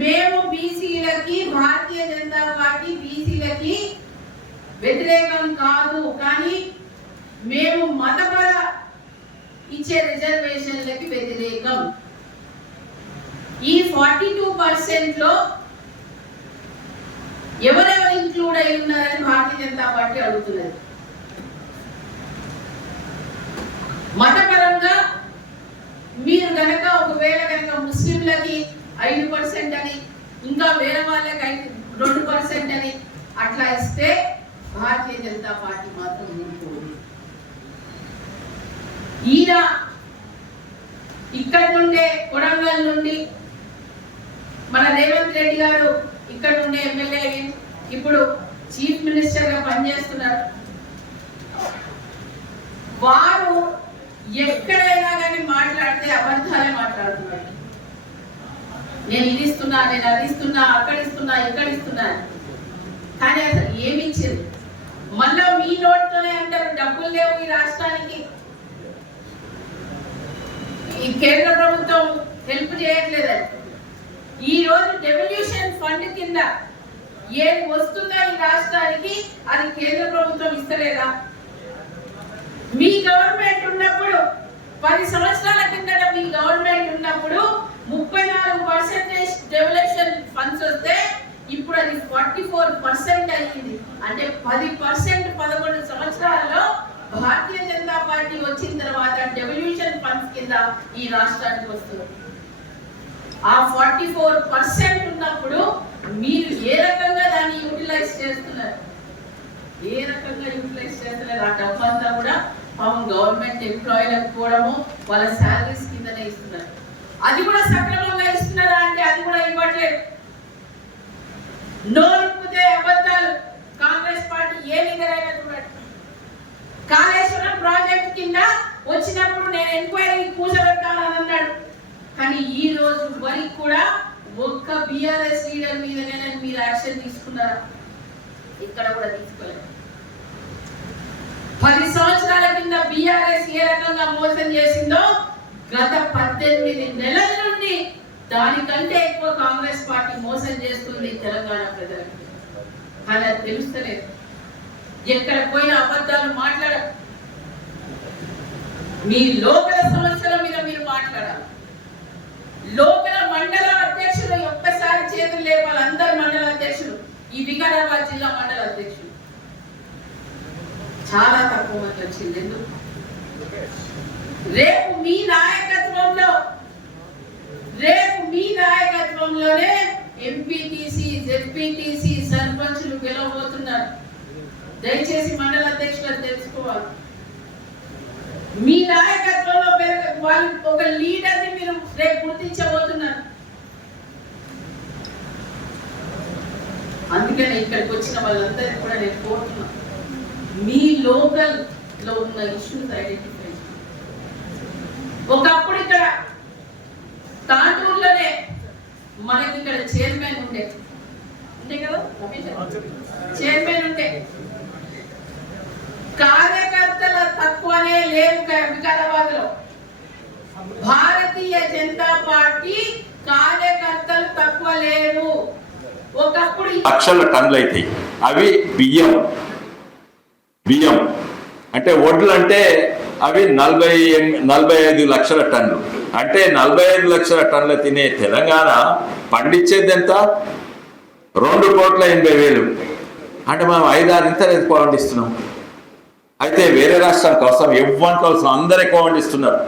మేము బీసీలకి, భారతీయ జనతా పార్టీ బీసీలకి వ్యతిరేకం కాదు, కానీ మేము మతపర ఇచ్చే రిజర్వేషన్లకి వ్యతిరేకం. ఈ 42% లో ఎవరెవరు ఇంక్లూడ్ అయి ఉన్నారని భారతీయ జనతా పార్టీ అడుగుతున్నది. మతపరంగా మీరు గనక ఒకవేళ ముస్లింలకి 5% అని, ఇంకా వేరే వాళ్ళకి 2% అని అట్లా ఇస్తే భారతీయ జనతా పార్టీ మాత్రం ఊరుకోదు. ఈయన ఇక్కడ నుండే కొడంగల్ నుండి మన రేవంత్ రెడ్డి గారు ఇక్కడ నుండే ఎమ్మెల్యే ఇప్పుడు చీఫ్ మినిస్టర్ గా పనిచేస్తున్నారు. వారు ఎక్కడైనా కానీ మాట్లాడితే అబద్ధాలే మాట్లాడుతున్నారు. నేను ఇది ఇస్తున్నా, నేను అది ఇస్తున్నా, అక్కడ ఇస్తున్నా, ఇక్కడ ఇస్తున్నా, కానీ అసలు ఏమి ఇచ్చింది? మళ్ళీ మీ నోట్తోనే అంటారు డబ్బులు లేవు ఈ రాష్ట్రానికి, ఈ కేంద్ర ప్రభుత్వం హెల్ప్ చేయట్లేదని. ఈ రోజు డెవల్యూషన్ ఫండ్ కింద ఏది వస్తుందో ఈ రాష్ట్రానికి అది కేంద్ర ప్రభుత్వం ఇస్తలేదా? మీ గవర్నమెంట్ ఉన్నప్పుడు 10 సంవత్సరాల కిందట మీ గవర్నమెంట్ ఉన్నప్పుడు 34% డెవల్యూషన్ ఫండ్స్ వస్తే ఇప్పుడు అది 44% అయ్యింది. అంటే 10% 11 సంవత్సరాల్లో భారతీయ జనతా పార్టీ వచ్చిన తర్వాత డెవల్యూషన్ ఫండ్స్ కింద ఈ రాష్ట్రానికి వస్తుంది. ఆ 44% ఉన్నప్పుడు మీరు ఏ రకంగా దాన్ని యూటిలైజ్ చేస్తున్నారు? ఏ రకంగా యూటిలైజ్ చేస్తున్నారు? ఆ డబ్బు అంతా కూడా గవర్నమెంట్ ఎంప్లాయీలకు పోవడము, వాళ్ళ శాలరీస్ కిందనే ఇస్తున్నారు. అది కూడా సక్రమంగా ఇస్తున్నారా అంటే అది కూడా ఇవ్వట్లేదు. నోరుకుతే అబద్ధాలు. కాంగ్రెస్ పార్టీ ఏ లీడర్ అయినా చూడండి, కాళేశ్వరం ప్రాజెక్ట్ కింద వచ్చినప్పుడు నేను ఎంక్వైరీ కూర్చోబెట్టాలని అన్నాడు. కానీ ఈ రోజు వరకు కూడా ఒక్క బీఆర్ఎస్ లీడర్ మీదనే మీరు యాక్షన్ తీసుకున్నారా? ఇక్కడ కూడా తీసుకోలేదు. 10 సంవత్సరాల కింద బీఆర్ఎస్ ఏ రకంగా మోసం చేసిందో గత 18 నెలల నుండి దానికంటే ఎక్కువ కాంగ్రెస్ పార్టీ మోసం చేస్తుంది తెలంగాణ ప్రజలకు. అలా తెలుస్తలేదు. ఎక్కడ పోయిన అబద్ధాలు మాట్లాడ, మీ లోకల్ సమస్యల మీద మీరు మాట్లాడాలి. లోకల్ మండల అధ్యక్షులు ఒక్కసారి చేతులు లేపాలి. అందరు మండల అధ్యక్షులు, ఈ వికారాబాద్ జిల్లా మండల అధ్యక్షులు చాలా తక్కువ మంది వచ్చింది. ఎందుకు? రేపు మీ నాయకత్వంలోనే ఎంపీటీసీ, జెడ్పీటీసీ, సర్పంచులు గెలవబోతున్నారు. దయచేసి మండల అధ్యక్షులు తెలుసుకోవాలి. మీ నాయకత్వంలో వాళ్ళు ఒక లీడర్ ని మీరు రేపు గుర్తించబోతున్నారు. అందుకనే ఇక్కడికి వచ్చిన వాళ్ళందరికీ కూడా నేను కోరుతున్నా, మీ లోకల్ లో ఉన్న ఇష్యూస్ ఐడెంటిఫై. ఒకప్పుడు ఇక్కడ తాండూరులోనే మనకి ఇక్కడ చైర్మన్ ఉండే కదా, చైర్మన్ ఉండే. కార్యకర్తల తక్కువనే లేవు వికారాబాద్ లో. భారతీయ జనతా పార్టీ కార్యకర్తలు తక్కువ లేరు. ఒకప్పుడు లక్షల టన్నులు అవుతాయి. అవి బియ్యం అంటే వడ్లు అంటే అవి 45 లక్షల టన్నులు. అంటే 45 లక్షల టన్నులు తినే తెలంగాణ పండించేది ఎంత? 2,80,000. అంటే మనం 5-6 ఇంతలు ఎక్కువ పండిస్తున్నాం. అయితే వేరే రాష్ట్రానికి అవసరం, ఎవ్వరికి అవసరం, అందరు ఎక్కువ పండిస్తున్నారు.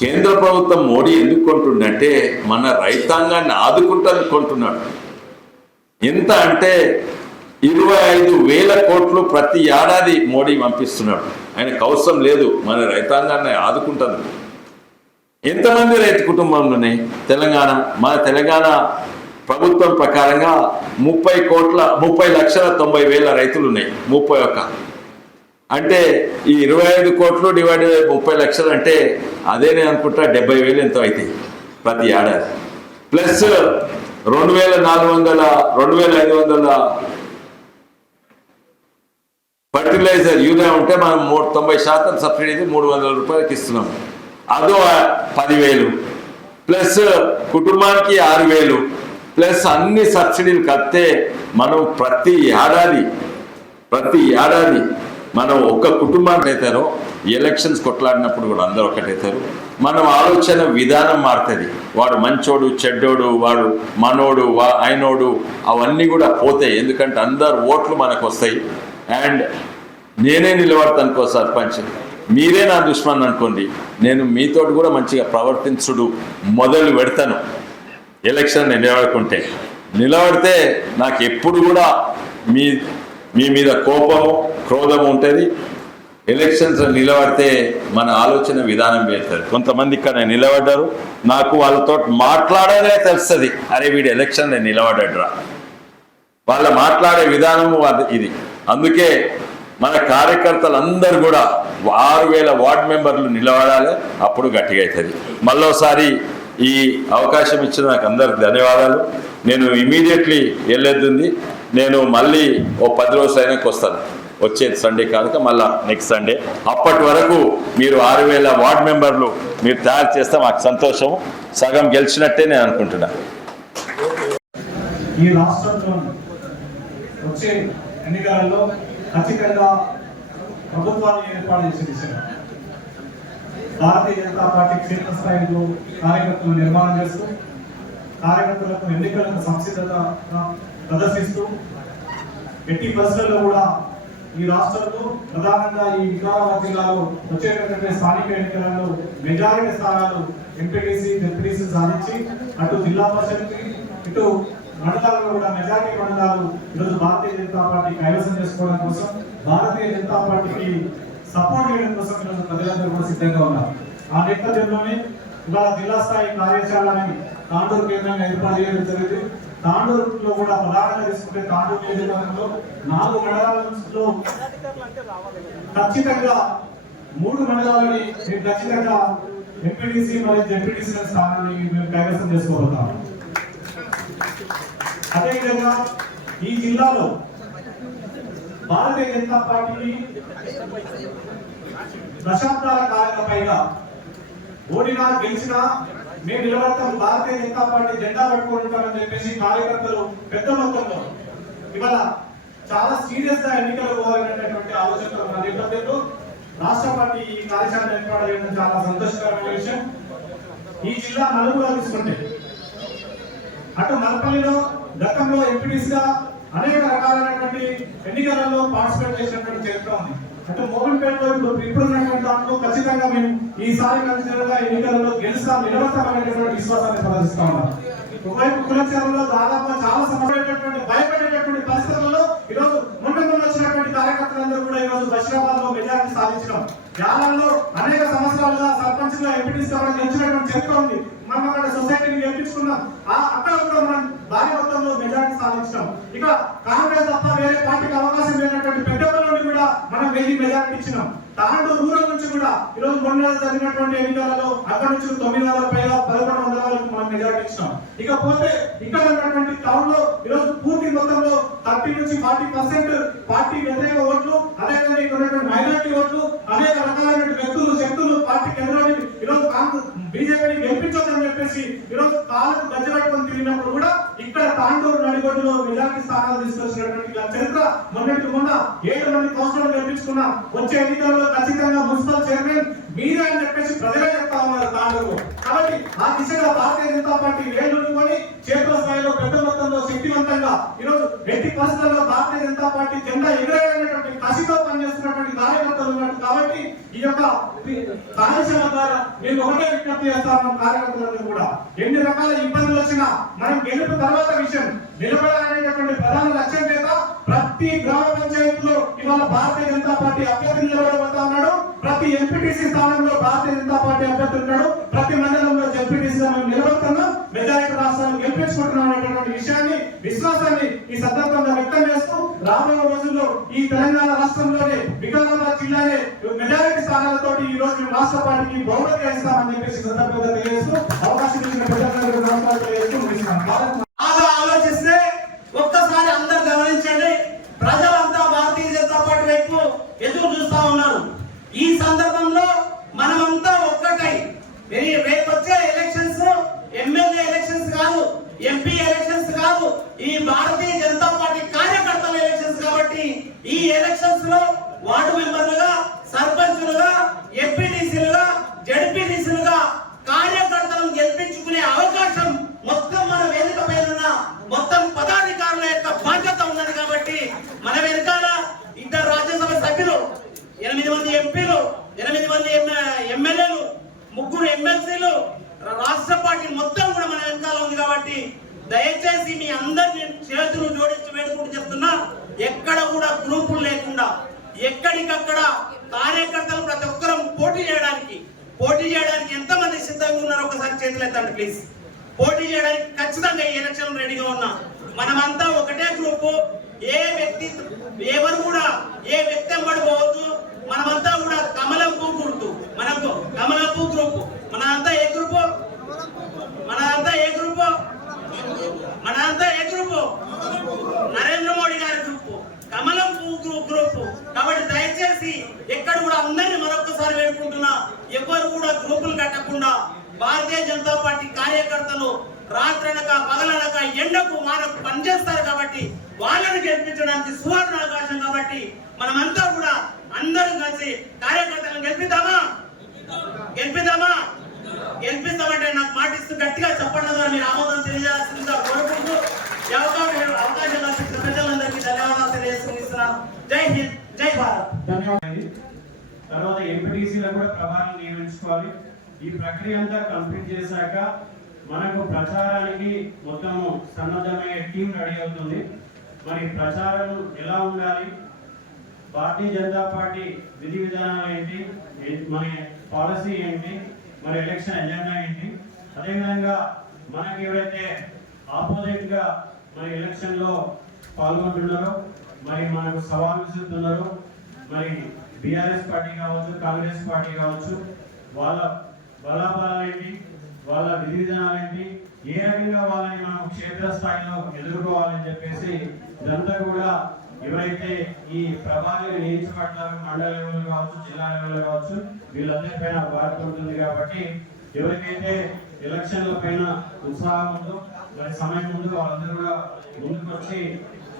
కేంద్ర ప్రభుత్వం మోడీ ఎందుకు కొంటుండంటే మన రైతాంగాన్ని ఆదుకుంటాను కొంటున్నాడు. ఎంత అంటే 25,000 కోట్లు ప్రతి ఏడాది మోడీ పంపిస్తున్నాడు. ఆయనకు అవసరం లేదు, మన రైతాంగాన్ని ఆదుకుంటాను. ఎంతమంది రైతు కుటుంబంలోనే మన తెలంగాణ ప్రభుత్వం ప్రకారంగా 30,90,000 రైతులు ఉన్నాయి. 31 అంటే ఈ 25 కోట్లు డివైడ్ 30 లక్షలు అంటే అదేనే అనుకుంటా 70,000 ఎంతో అవుతాయి ప్రతి ఏడాది. ప్లస్ 2,500 ఫర్టిలైజర్ యూరియా ఉంటే మనం 90% సబ్సిడీ 300 రూపాయలకి ఇస్తున్నాం. అదో 10,000 ప్లస్ కుటుంబానికి 6,000 ప్లస్ అన్ని సబ్సిడీలు కలిపితే మనం ప్రతి ఏడాది మనం ఒక్క కుటుంబానికి అవుతారో ఎలక్షన్స్ కొట్లాడినప్పుడు కూడా అందరూ ఒకటవుతారు. మనం ఆలోచన విధానం మారుతుంది. వాడు మంచోడు, చెడ్డోడు, వాడు మనోడు, ఆయనోడు అవన్నీ కూడా పోతాయి. ఎందుకంటే అందరు ఓట్లు మనకు వస్తాయి. అండ్ నేనే నిలబడతానుకో సర్పంచ్, మీరే నా దుష్మన్ అనుకోండి, నేను మీతోటి కూడా మంచిగా ప్రవర్తించుడు మొదలు పెడతాను. ఎలక్షన్ నిలబడితే నాకు ఎప్పుడు కూడా మీ మీద కోపము, క్రోధము ఉంటుంది. ఎలక్షన్స్ నిలబడితే మన ఆలోచన విధానం పెడతారు. కొంతమంది ఇక్కడ నిలబడ్డారు, నాకు వాళ్ళతో మాట్లాడనే తెలుస్తుంది, అరే వీడు ఎలక్షన్ నిలబడ్డా, వాళ్ళ మాట్లాడే విధానము ఇది. అందుకే మన కార్యకర్తలందరూ కూడా 6,000 వార్డు మెంబర్లు నిలబడాలి, అప్పుడు గట్టిగా అవుతుంది. మళ్ళోసారి ఈ అవకాశం ఇచ్చిన నాకు అందరికి ధన్యవాదాలు. నేను ఇమీడియట్లీ వెళ్ళేది, నేను మళ్ళీ 10 రోజులు అయినాక వస్తాను. వచ్చేది సండే కాక మళ్ళీ నెక్స్ట్ సండే. అప్పటి వరకు మీరు 6,000 వార్డు మెంబర్లు మీరు తయారు చేస్తే మాకు సంతోషం. సగం గెలిచినట్టే నేను అనుకుంటున్నా. ఈ రాష్ట్రంలో వచ్చే ఎన్నికలలో ఖచ్చితంగా ప్రభుత్వాన్ని ఏర్పాటు చేసే దిశగా భారతీయ జనతా పార్టీ క్షేత్రస్థాయిలో కార్యకర్తలు నిర్మాణం చేస్తూ, కార్యకర్తలకు ఎన్నికలకు సంసిద్ధత ప్రదర్శిస్తూ, ఎట్టి పరిస్థితుల్లో కూడా ఈ రాష్ట్రంలో ప్రధానంగా ఈ వికారాబాద్ జిల్లాలో వచ్చేటటువంటి స్థానిక ఎన్నికలలో మెజారిటీ స్థానాలు ఎంపీటీసీ, జెడ్పీటీసీ సాధించి అటు జిల్లా పరిషత్కి ఇటు మండలాల్లో కూడా మెజారిటీ మండలాలు ఈరోజు భారతీయ జనతా పార్టీ కైవసం చేసుకోవడం కోసం, భారతీయ జనతా పార్టీకి సపోర్ట్ చేయడం కోసం ఈరోజు ప్రజలందరూ కూడా సిద్ధంగా ఉన్నారు. ఆ నేపథ్యంలోనే ఇవాళ జిల్లా స్థాయి కార్యశాలని తాండూరు కేంద్రంగా ఏర్పాటు చేయడం జరిగింది. తాండూరులో కూడా ప్రధానంగా తీసుకుంటే తాండూరు నియోజకవర్గంలో 4 మండలాలలో ఖచ్చితంగా 3 మండలాలని మేము ఖచ్చితంగా ఎంపీటీసీ మరియు జెడ్పీటీసీ స్థానాన్ని మేము కైవసం చేసుకోబోతాం. అదేవిధంగా ఈ జిల్లాలో భారతీయ జనతా పార్టీని దశాబ్దాల కాలంగా పైగా ఓడినా గెలిచినా మేము నిలబడతాం, భారతీయ జనతా పార్టీ జెండా పట్టుకొని ఉంటామని చెప్పేసి కార్యకర్తలు పెద్ద మొత్తంలో ఇవాళ చాలా సీరియస్ గా ఎన్నికలు పోవాలనేటువంటి ఆలోచనతో ఉన్న నేపథ్యంలో రాష్ట్ర పార్టీ ఈ కార్యశాల ఏర్పాటు చేయడం చాలా సంతోషకరమైన విషయం. ఈ జిల్లా నలుగురు తీసుకుంటే అటు మరపల్లిలో గతంలో ఎంపీటీసీగా అనేక రకాలైనటువంటి ఎన్నికలలో పార్టిసిపేట్ చేసినటువంటి చరిత్ర ఉంది. అంటే మోహన్పేటలో ఇప్పుడున్నటువంటి దాంట్లో ఖచ్చితంగా మేము ఈసారి ఖచ్చితంగా ఎన్నికలలో గెలుస్తాం, నిలబడతామనేటువంటి విశ్వాసాన్ని ప్రదర్శిస్తా ఉన్నాం. ఒకవైపు కులచర్లలో దాదాపు చాలా సమయమైనటువంటి భయపడేటటువంటి పరిస్థితుల్లో ఈరోజు మొన్న వచ్చినటువంటి కార్యకర్తలందరూ కూడా ఈరోజు బషీరాబాద్ లో మెజారిటీ సాధించడం, యాలంలో అనేక సంవత్సరాలుగా సర్పంచ్ గా ఎంపీటీసీ గెలిచినటువంటి చరిత్ర ఉంది. మనం అక్కడ సొసైటీని గెలిపించుకున్నాం, అక్కడ కూడా మనం భారీ మొత్తంలో మెజారిటీ సాధించడం. ఇక కాంగ్రెస్ తప్ప వేరే పార్టీకి అవకాశం లేనటువంటి పెద్దపల్లి నుండి కూడా మనం 1000 మెజారిటీ ఇచ్చినాం. తాండూరు రూరల్ నుంచి కూడా ఈరోజు మొన్న జరిగినటువంటి ఎన్నికలలో అక్కడ నుంచి 900 పైగా 1100 వరకు మనం మెజారిటీ ఇచ్చినాం. ఇకపోతే ఇక్కడ ఉన్నటువంటి టౌన్ లో ఈరోజు పూర్తి మొత్తంలో 30 నుంచి 40% పార్టీ వ్యతిరేక ఓట్లు, అదేవిధంగా ఇక్కడ ఉన్నటువంటి మైనారిటీ ఓట్లు, అనేక రకాలైన వ్యక్తులు శక్తులు పార్టీ కేంద్రాన్ని ఈరోజు బీజేపీని గెలిపించొద్దని చెప్పేసి ఈరోజు కాలకు గజ్జరట్టుకొని తిరిగినప్పుడు కూడా ఇక్కడ తాండూరు నడిగొడ్డులో మెజారిటీ స్థానాలు తీసుకొచ్చినటువంటి చరిత్ర మొన్నటికి మొన్న 7 మంది కౌన్సిలర్లు గెలిపించుకున్నాం. వచ్చే ఎన్నికల్లో ఖచ్చితంగా మున్సిపల్ చైర్మన్ మీరే అని చెప్పేసి ప్రజలే చెప్తా ఉన్నారు తాండూరు. కాబట్టి ఆ దిశగా భారతీయ జనతా పార్టీ వేలుకొని క్షేత్ర స్థాయిలో పెద్ద మొత్తంలో శక్తివంతంగా ఈరోజు ఎట్టి పరిస్థితుల్లో భారతీయ జనతా పార్టీ జెండా ఎదురైనటువంటి కసితో పనిచేస్తున్నటువంటి కార్యకర్తలు ఉన్నారు. కాబట్టి ఈ యొక్క కార్యశాల ద్వారా మేము ఒకటే విజ్ఞప్తి చేస్తాము, కార్యకర్తలందరూ కూడా ఎన్ని రకాల ఇబ్బందులు వచ్చినా మనం గెలుపు తర్వాత విషయం నిలబడాలనేటటువంటి ప్రధాన లక్ష్యం చేత ప్రతి గ్రామ పంచాయతీలో ఇవాళ భారతీయ జనతా పార్టీ అభ్యర్థి నిలబడబోతా ఉన్నాడు. ప్రతి ఎంపీటీసీ స్థానంలో భారతీయ జనతా పార్టీ అభ్యర్థి ఉన్నాడు. ప్రతి మండలంలో జెడ్పీటీసీగా మేము నిలబడుతున్నాం, మెజారిటీ రాష్ట్రాలను గెలిపించుకుంటున్నాం అనేటువంటి విషయాన్ని, విశ్వాసాన్ని ఈ సందర్భంగా వ్యక్తం చేస్తూ రాబోయే రోజుల్లో ఈ తెలంగాణ రాష్ట్రంలోనే వికారాబాద్ జిల్లానే మెజారిటీ స్థానాలతో ఈ రోజు రాష్ట్ర పార్టీకి బహుమతి ఇస్తామని చెప్పేసి సందర్భంగా తెలియజేస్తూ అవకాశం ఇచ్చిన పెద్దలందరూ నమస్కారం తెలియజేస్తూ ముగిస్తున్నాను. ఆలోచిస్తే ఒక్కసారి అందరు గమనించండి, ప్రజలంతా భారతీయ జనతా పార్టీ వైపు ఎదురు చూస్తా ఉన్నారు. ఈ సందర్భంలో మనమంతా ఒక్కటై రేపు వచ్చే ఎలక్షన్స్ ఎమ్మెల్యే ఎలక్షన్స్ కాదు, ఎంపీ ఎలక్షన్స్ కాదు, ఈ భారతీయ జనతా పార్టీ కార్యకర్తల ఎలక్షన్స్. కాబట్టి ఈ ఎలక్షన్స్ లో వార్డు మెంబర్లుగా, సర్పంచులుగా, ఎంపీటీసీలుగా, జడ్పీటీసీలుగా కార్యకర్తలను గెలిపించుకునే అవకాశం మొత్తం మన వేదిక పైన మొత్తం పదాధికారుల యొక్క బాధ్యత ఉన్నది. కాబట్టి మన వెనకాల 2 రాజ్యసభ సభ్యులు, 8 మంది ఎంపీలు, 8 మంది ఎమ్మెల్యేలు, 3 ఎమ్మెల్సీలు, రాష్ట్ర పార్టీ మొత్తం కూడా మన వెనకాల ఉంది. కాబట్టి దయచేసి మీ అందరిని చేతులు జోడించి వేడుకుంటూ చెప్తున్నా, ఎక్కడ కూడా గ్రూపులు లేకుండా ఎక్కడికక్కడ కార్యకర్తలు ప్రతి ఒక్కరం పోటీ చేయడానికి ఎంతమంది సిద్ధంగా ఉన్నారో ఒకసారి చేతులు ఎత్తండి ప్లీజ్. పోటీ చేయడానికి ఖచ్చితంగా ఈ ఎలక్షన్ రెడీగా ఉన్నా. మనమంతా ఒకటే గ్రూపు, ఏ వ్యక్తి ఎవరు కూడా ఏ వ్యక్తి అమ్మడిపోవద్దు. మనమంతా కూడా కమలం పువ్వు గుర్తు, మనకు కమలం పువ్వు గ్రూపు. మనంతా ఏ గ్రూపు? నరేంద్ర మోడీ గారి గ్రూపు, కమలం పువ్వు గ్రూపు. కాబట్టి దయచేసి ఎక్కడ కూడా అందరినీ మరొకసారి వేడుకుంటున్నా, ఎవరు కూడా గ్రూపులు కట్టకుండా భారతీయ జనతా పార్టీ కార్యకర్తలు రాత్రనక పగలనక ఎండకు మానకు పనిచేస్తారు. కాబట్టి వాళ్ళని గెలిపించడానికి సువర్ణ అవకాశం. కాబట్టి మనమంతా కూడా అందరూ కలిసి కార్యకర్తలను గెలిపిస్తామంటే నాకు మాటిస్తూ గట్టిగా చెప్పండి ద్వారా మీరు ఆమోదం తెలియజేస్తుందిగా కోరుకుంటూ ఈ అవకాశం ప్రజలందరికీ ధన్యవాదాలు తెలియజేస్తున్నాను. జై హింద్, జై భారత్. ధన్యవాదాలు. తర్వాత ఎంపీటీసీలో కూడా ప్రభావం నియమించుకోవాలి. ఈ ప్రక్రియ అంతా కంప్లీట్ చేశాక మనకు ప్రచారానికి మొత్తం సన్నద్ధమయ్యే టీం రెడీ అవుతుంది. మరి ప్రచారం ఎలా ఉండాలి, భారతీయ జనతా పార్టీ విధి విధానాలు ఏంటి, మన పాలసీ ఏంటి, మరి ఎలక్షన్ ఎజెండా ఏంటి, అదేవిధంగా మనకి ఎవరైతే ఆపోజిట్ గా మరి ఎలక్షన్లో పాల్గొంటున్నారో, మరి మనకు సవాల్ విసురుతున్నారో, మరి బీఆర్ఎస్ పార్టీ కావచ్చు, కాంగ్రెస్ పార్టీ కావచ్చు, వాళ్ళ బలాబలాలేంటి, వాళ్ళ విధి విధానాలేంటి, ఏ రకంగా వాళ్ళని మనం క్షేత్రస్థాయిలో ఎదుర్కోవాలని చెప్పేసి ఇదంతా కూడా ఎవరైతే ఈ ప్రభావిని నియమించబడ్డారో మండల లెవెల్ కావచ్చు, జిల్లా లెవెల్ కావచ్చు, వీళ్ళందరిపైన బాధ్యత ఉంటుంది. కాబట్టి ఎవరికైతే ఎలక్షన్ల పైన ఉత్సాహం ఉందో, మరి సమయం ఉందో వాళ్ళందరూ కూడా ముందుకు వచ్చి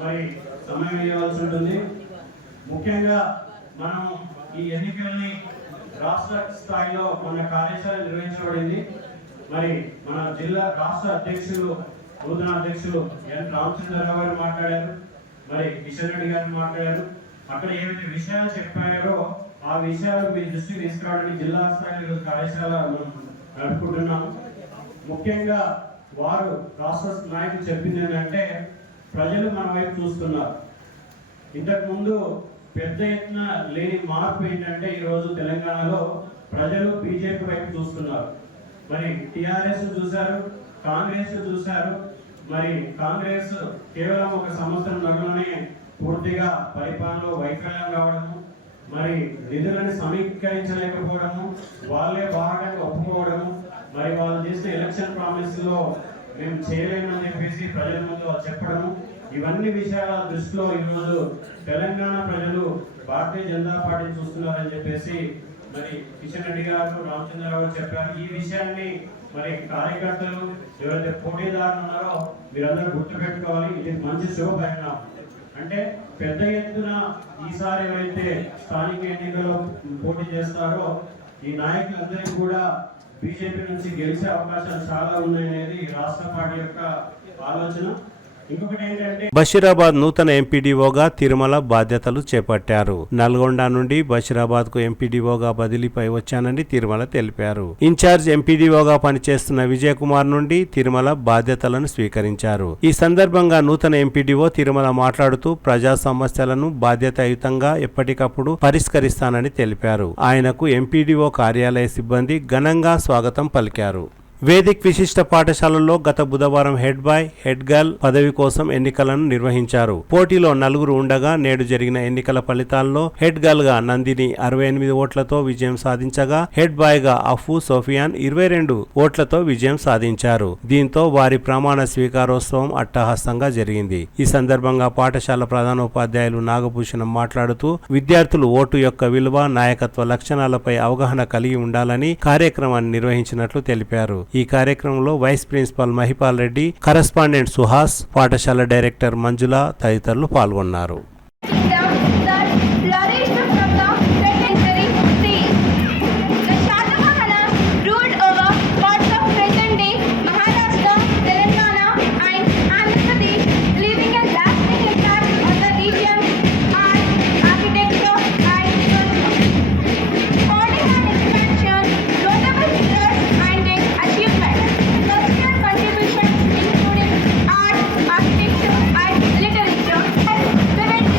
మరి సమయం ఇవ్వాల్సి ఉంటుంది. ముఖ్యంగా మనం ఈ ఎన్నికల్ని రాష్ట్ర స్థాయిలో మన కార్యాచరణ నిర్వహించబడింది. మరి మన జిల్లా రాష్ట్ర అధ్యక్షులు, నూతన అధ్యక్షులు ఎన్ రామచంద్రరావు గారు మాట్లాడారు, మరి కిషన్ రెడ్డి గారు మాట్లాడారు. అక్కడ ఏవైతే విషయాలు చెప్పారో ఆ విషయాలు మీ దృష్టికి తీసుకురావడానికి జిల్లా స్థాయిలో ఈరోజు కార్యశాల నడుపుకుంటున్నాము. ముఖ్యంగా వారు రాష్ట్ర నాయకులు చెప్పింది ఏంటంటే, ప్రజలు మన వైపు చూస్తున్నారు. ఇంతకుముందు పెద్ద ఎత్తున లేని మార్పు ఏంటంటే, ఈరోజు తెలంగాణలో ప్రజలు బీజేపీ వైపు చూస్తున్నారు. మరి టిఆర్ఎస్ చూశారు, కాంగ్రెస్ చూశారు. మరి కాంగ్రెస్ కేవలం ఒక సంవత్సరంలోనే పూర్తిగా పరిపాలనలో వైఫల్యం కావడము, మరి నిధులను సమీకరించలేకపోవడము, వాళ్ళే బాగా ఒప్పుకోవడము, మరి వాళ్ళు చేసిన ఎలక్షన్ ప్రామిస్ లో మేము చేయలేమని చెప్పేసి ప్రజల ముందు చెప్పడము, ఇవన్నీ విషయాల దృష్టిలో ఈరోజు తెలంగాణ ప్రజలు భారతీయ జనతా పార్టీ చూస్తున్నారని చెప్పేసి మరి కిషన్ రెడ్డి గారు, రామచంద్రరావు గారు చెప్పారు. ఈ విషయాన్ని మరి కార్యకర్తలు ఎవరైతే పోటీదారులు ఉన్నారో మీరందరూ గుర్తుపెట్టుకోవాలి. ఇది మంచి శుభ పరిణామం. అంటే పెద్ద ఎత్తున ఈసారి ఎవరైతే స్థానిక ఎన్నికల్లో పోటీ చేస్తారో ఈ నాయకులందరికీ కూడా బీజేపీ నుంచి గెలిచే అవకాశాలు చాలా ఉన్నాయనేది రాష్ట్ర పార్టీ యొక్క ఆలోచన. ఇంకొకటి ఏంటంటే, బషీరాబాద్ నూతన ఎంపీడీఓగా తిరుమల బాధ్యతలు చేపట్టారు. నల్గొండ నుండి బషీరాబాద్ కు ఎంపీడీఓగా బదిలీపై వచ్చానని తిరుమల తెలిపారు. ఇన్ఛార్జ్ ఎంపీడీఓగా పనిచేస్తున్న విజయ్ కుమార్ నుండి తిరుమల బాధ్యతలను స్వీకరించారు. ఈ సందర్భంగా నూతన ఎంపీడీఓ తిరుమల మాట్లాడుతూ ప్రజా సమస్యలను బాధ్యతాయుతంగా ఎప్పటికప్పుడు పరిష్కరిస్తానని తెలిపారు. ఆయనకు ఎంపీడీఓ కార్యాలయ సిబ్బంది ఘనంగా స్వాగతం పలికారు. వేదిక్ విశిష్ట పాఠశాలలో గత బుధవారం హెడ్ బాయ్, హెడ్ గర్ల్ పదవి కోసం ఎన్నికలను నిర్వహించారు. పోటీలో 4 ఉండగా నేడు జరిగిన ఎన్నికల ఫలితాల్లో హెడ్ గర్ల్ గా నందిని 68 ఓట్లతో విజయం సాధించగా, హెడ్ బాయ్ గా అఫు సోఫియాన్ 22 ఓట్లతో విజయం సాధించారు. దీంతో వారి ప్రమాణ స్వీకారోత్సవం అట్టహాసంగా జరిగింది. ఈ సందర్భంగా పాఠశాల ప్రధానోపాధ్యాయులు నాగభూషణం మాట్లాడుతూ విద్యార్థులు ఓటు యొక్క విలువ, నాయకత్వ లక్షణాలపై అవగాహన కలిగి ఉండాలని కార్యక్రమాన్ని నిర్వహించినట్లు తెలిపారు. ఈ కార్యక్రమంలో vice principal Mahipal Reddy, correspondent Suhas, పాఠశాల డైరెక్టర్ మంజుల తదితరులు పాల్గొన్నారు. Literature,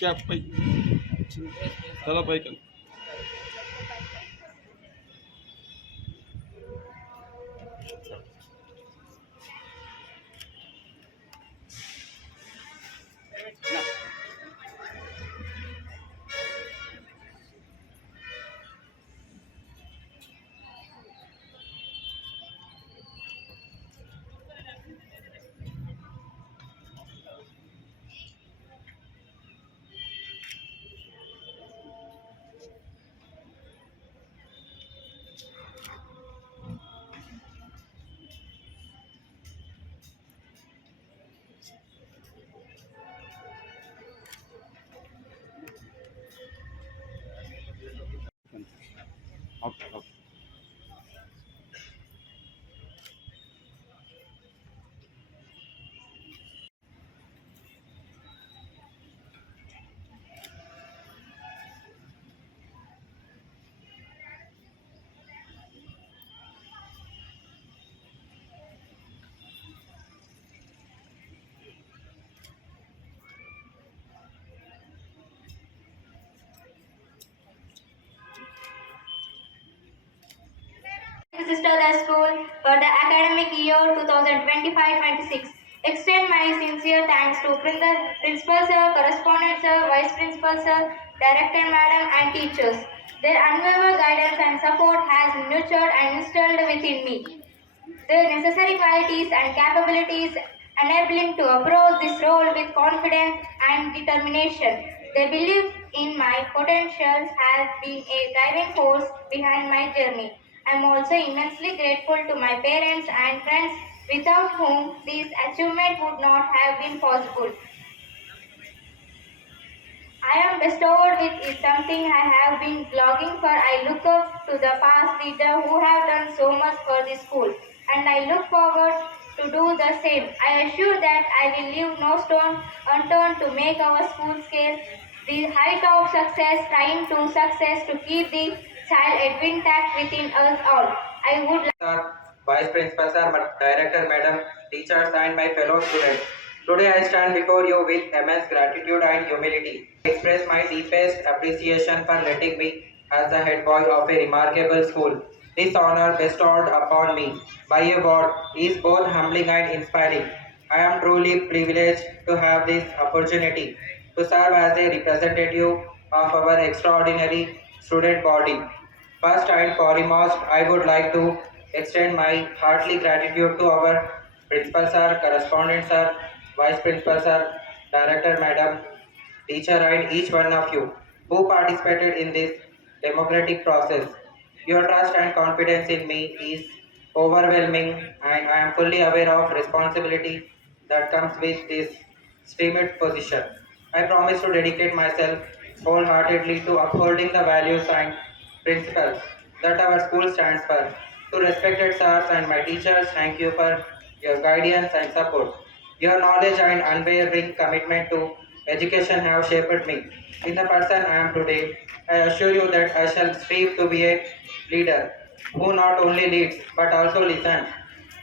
క్యాప్ పై తల పైకి Sister the school for the academic year 2025-26. Extend my sincere thanks to Principal Sir, Correspondent Sir, Vice Principal Sir, Director Madam and teachers. Their unwavering guidance and support has nurtured and instilled within me the necessary qualities and capabilities enabling to approach this role with confidence and determination. Their belief in my potentials has been a driving force behind my journey. I am also immensely grateful to my parents and friends without whom this achievement would not have been possible. I am bestowed with is something I have been longing for. I look up to the past leader who have done so much for this school, and I look forward to do the same. I assure that I will leave no stone unturned to make our school scale the height of success, trying to success to keep the child intact within us all. I would Sir, Vice Principal Sir, Director Madam, teachers and my fellow students. Today I stand before you with immense gratitude and humility. I express my deepest appreciation for letting me as the head boy of a remarkable school. This honor bestowed upon me by a board is both humbling and inspiring. I am truly privileged to have this opportunity to serve as a representative of our extraordinary student body. First and foremost, I would like to extend my hearty gratitude to our Principal Sir, Correspondent Sir, Vice Principal Sir, Director Madam, teacher and each one of you who participated in this democratic process. Your trust and confidence in me is overwhelming, and I am fully aware of responsibility that comes with this esteemed position. I promise to dedicate myself wholeheartedly to upholding the values and principles that our school stands for. To respected sirs and my teachers, thank you for your guidance and support. Your knowledge and unwavering commitment to education have shaped me in the person I am today. I assure you that I shall strive to be a leader who not only leads but also listens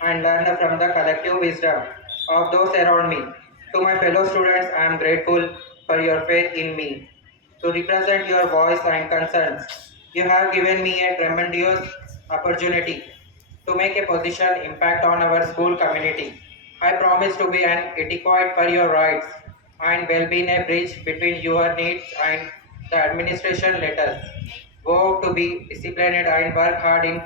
and learns from the collective wisdom of those around me. To my fellow students, I am grateful for your faith in me to represent your voice and concerns. You have given me a tremendous opportunity to make a position impact on our school community. I promise to be an advocate for your rights and will be a bridge between your needs and the administration. Let us go to be disciplined and work hard in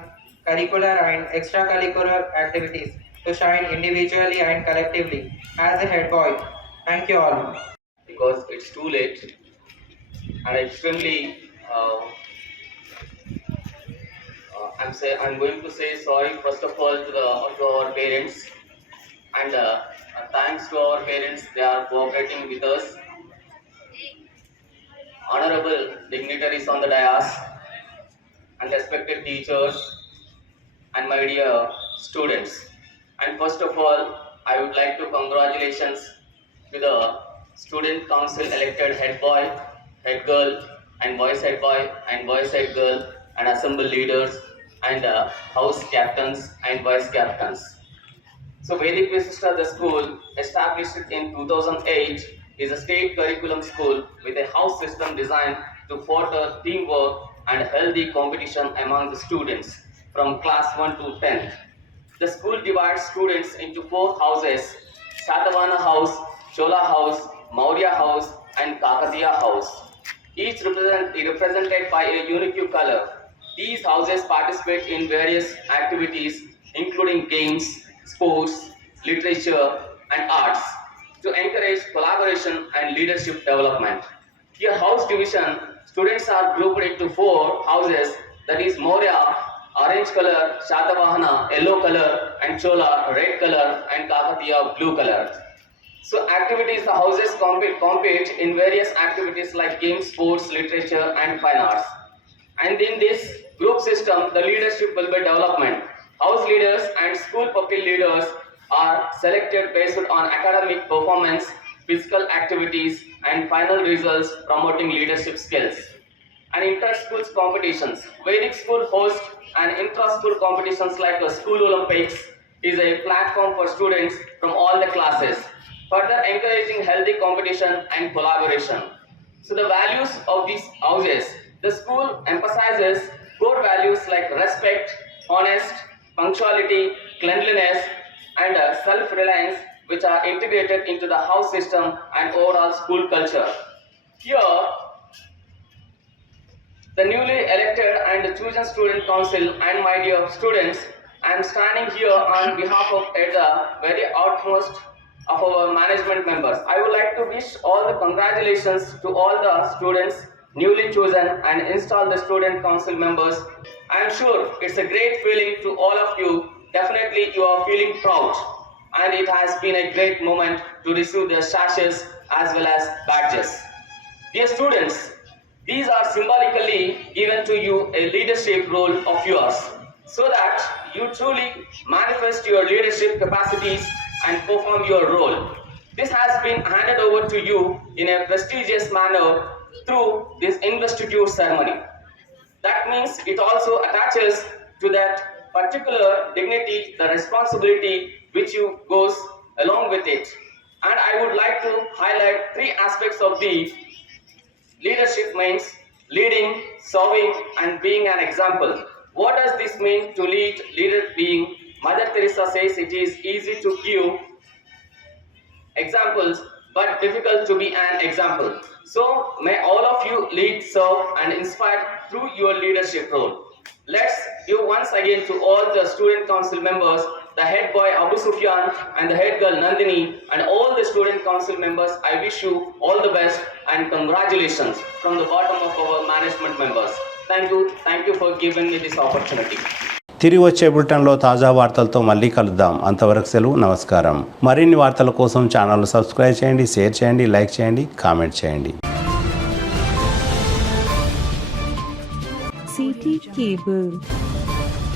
curricular and extracurricular activities to shine individually and collectively as a head boy. Thank you all. Because it's too late, and extremely I'm going to say sorry first of all to our parents, and thanks to our parents, they are cooperating with us. Honorable dignitaries on the dais and respected teachers and my dear students. And first of all, I would like to congratulations to the student council elected head boy, head girl, and voice head boy and voice head girl, and assembled leaders and house captains and vice captains. So Vedic Vishishta, the school established in 2008, is a state curriculum school with a house system designed to foster teamwork and healthy competition among the students from class 1 to 10th. The school divides students into 4 houses: Satavahana House, Chola House, Maurya House, and Kakatiya House. Each represented by a unique color. These houses participate in various activities including games, sports, literature, and arts to encourage collaboration and leadership development. Here, house division, students are grouped into 4 houses, that is Maurya, orange color, Shatavahana, yellow color, and Chola, red color, and Kakatiya, blue color. So activities, the houses compete in various activities like games, sports, literature, and fine arts. And in this group system, the leadership will be development. House leaders and school pupil leaders are selected based on academic performance, physical activities, and final results promoting leadership skills. And inter-school competitions. Vedic school hosts and intra-school competitions like the School Olympics is a platform for students from all the classes, further encouraging healthy competition and collaboration. So the values of these houses, the school emphasizes core values like respect, honest, punctuality, cleanliness, and self-reliance, which are integrated into the house system and overall school culture. Here, the newly elected and chosen student council and my dear students, I am standing here on behalf of the very utmost of our management members. I would like to wish all the congratulations to all the students newly chosen and installed the student council members. I am sure it's a great feeling to all of you. Definitely you are feeling proud, and it has been a great moment to receive the sashes as well as badges. Dear students, these are symbolically given to you a leadership role of yours, so that you truly manifest your leadership capacities and perform your role. This has been handed over to you in a prestigious manner through this investiture ceremony. That means it also attaches to that particular dignity, the responsibility which you goes along with it. And I would like to highlight 3 aspects of the leadership means: leading, serving, and being an example. What does this mean to lead, leader being? Mother Teresa says it is easy to give examples but difficult to be an example. So may all of you lead, serve, and inspire through your leadership role. Let's give once again to all the student council members, the head boy Abu Sufyan and the head girl Nandini, and all the student council members, I wish you all the best and congratulations from the bottom of our management members. Thank you for giving me this opportunity. తిరిగి వచ్చే బులెటిన్లో తాజా వార్తలతో మళ్ళీ కలుద్దాం. అంతవరకు సెలవు, నమస్కారం. మరిన్ని వార్తల కోసం ఛానల్ సబ్స్క్రైబ్ చేయండి, షేర్ చేయండి, లైక్ చేయండి, కామెంట్ చేయండి. CT Cable.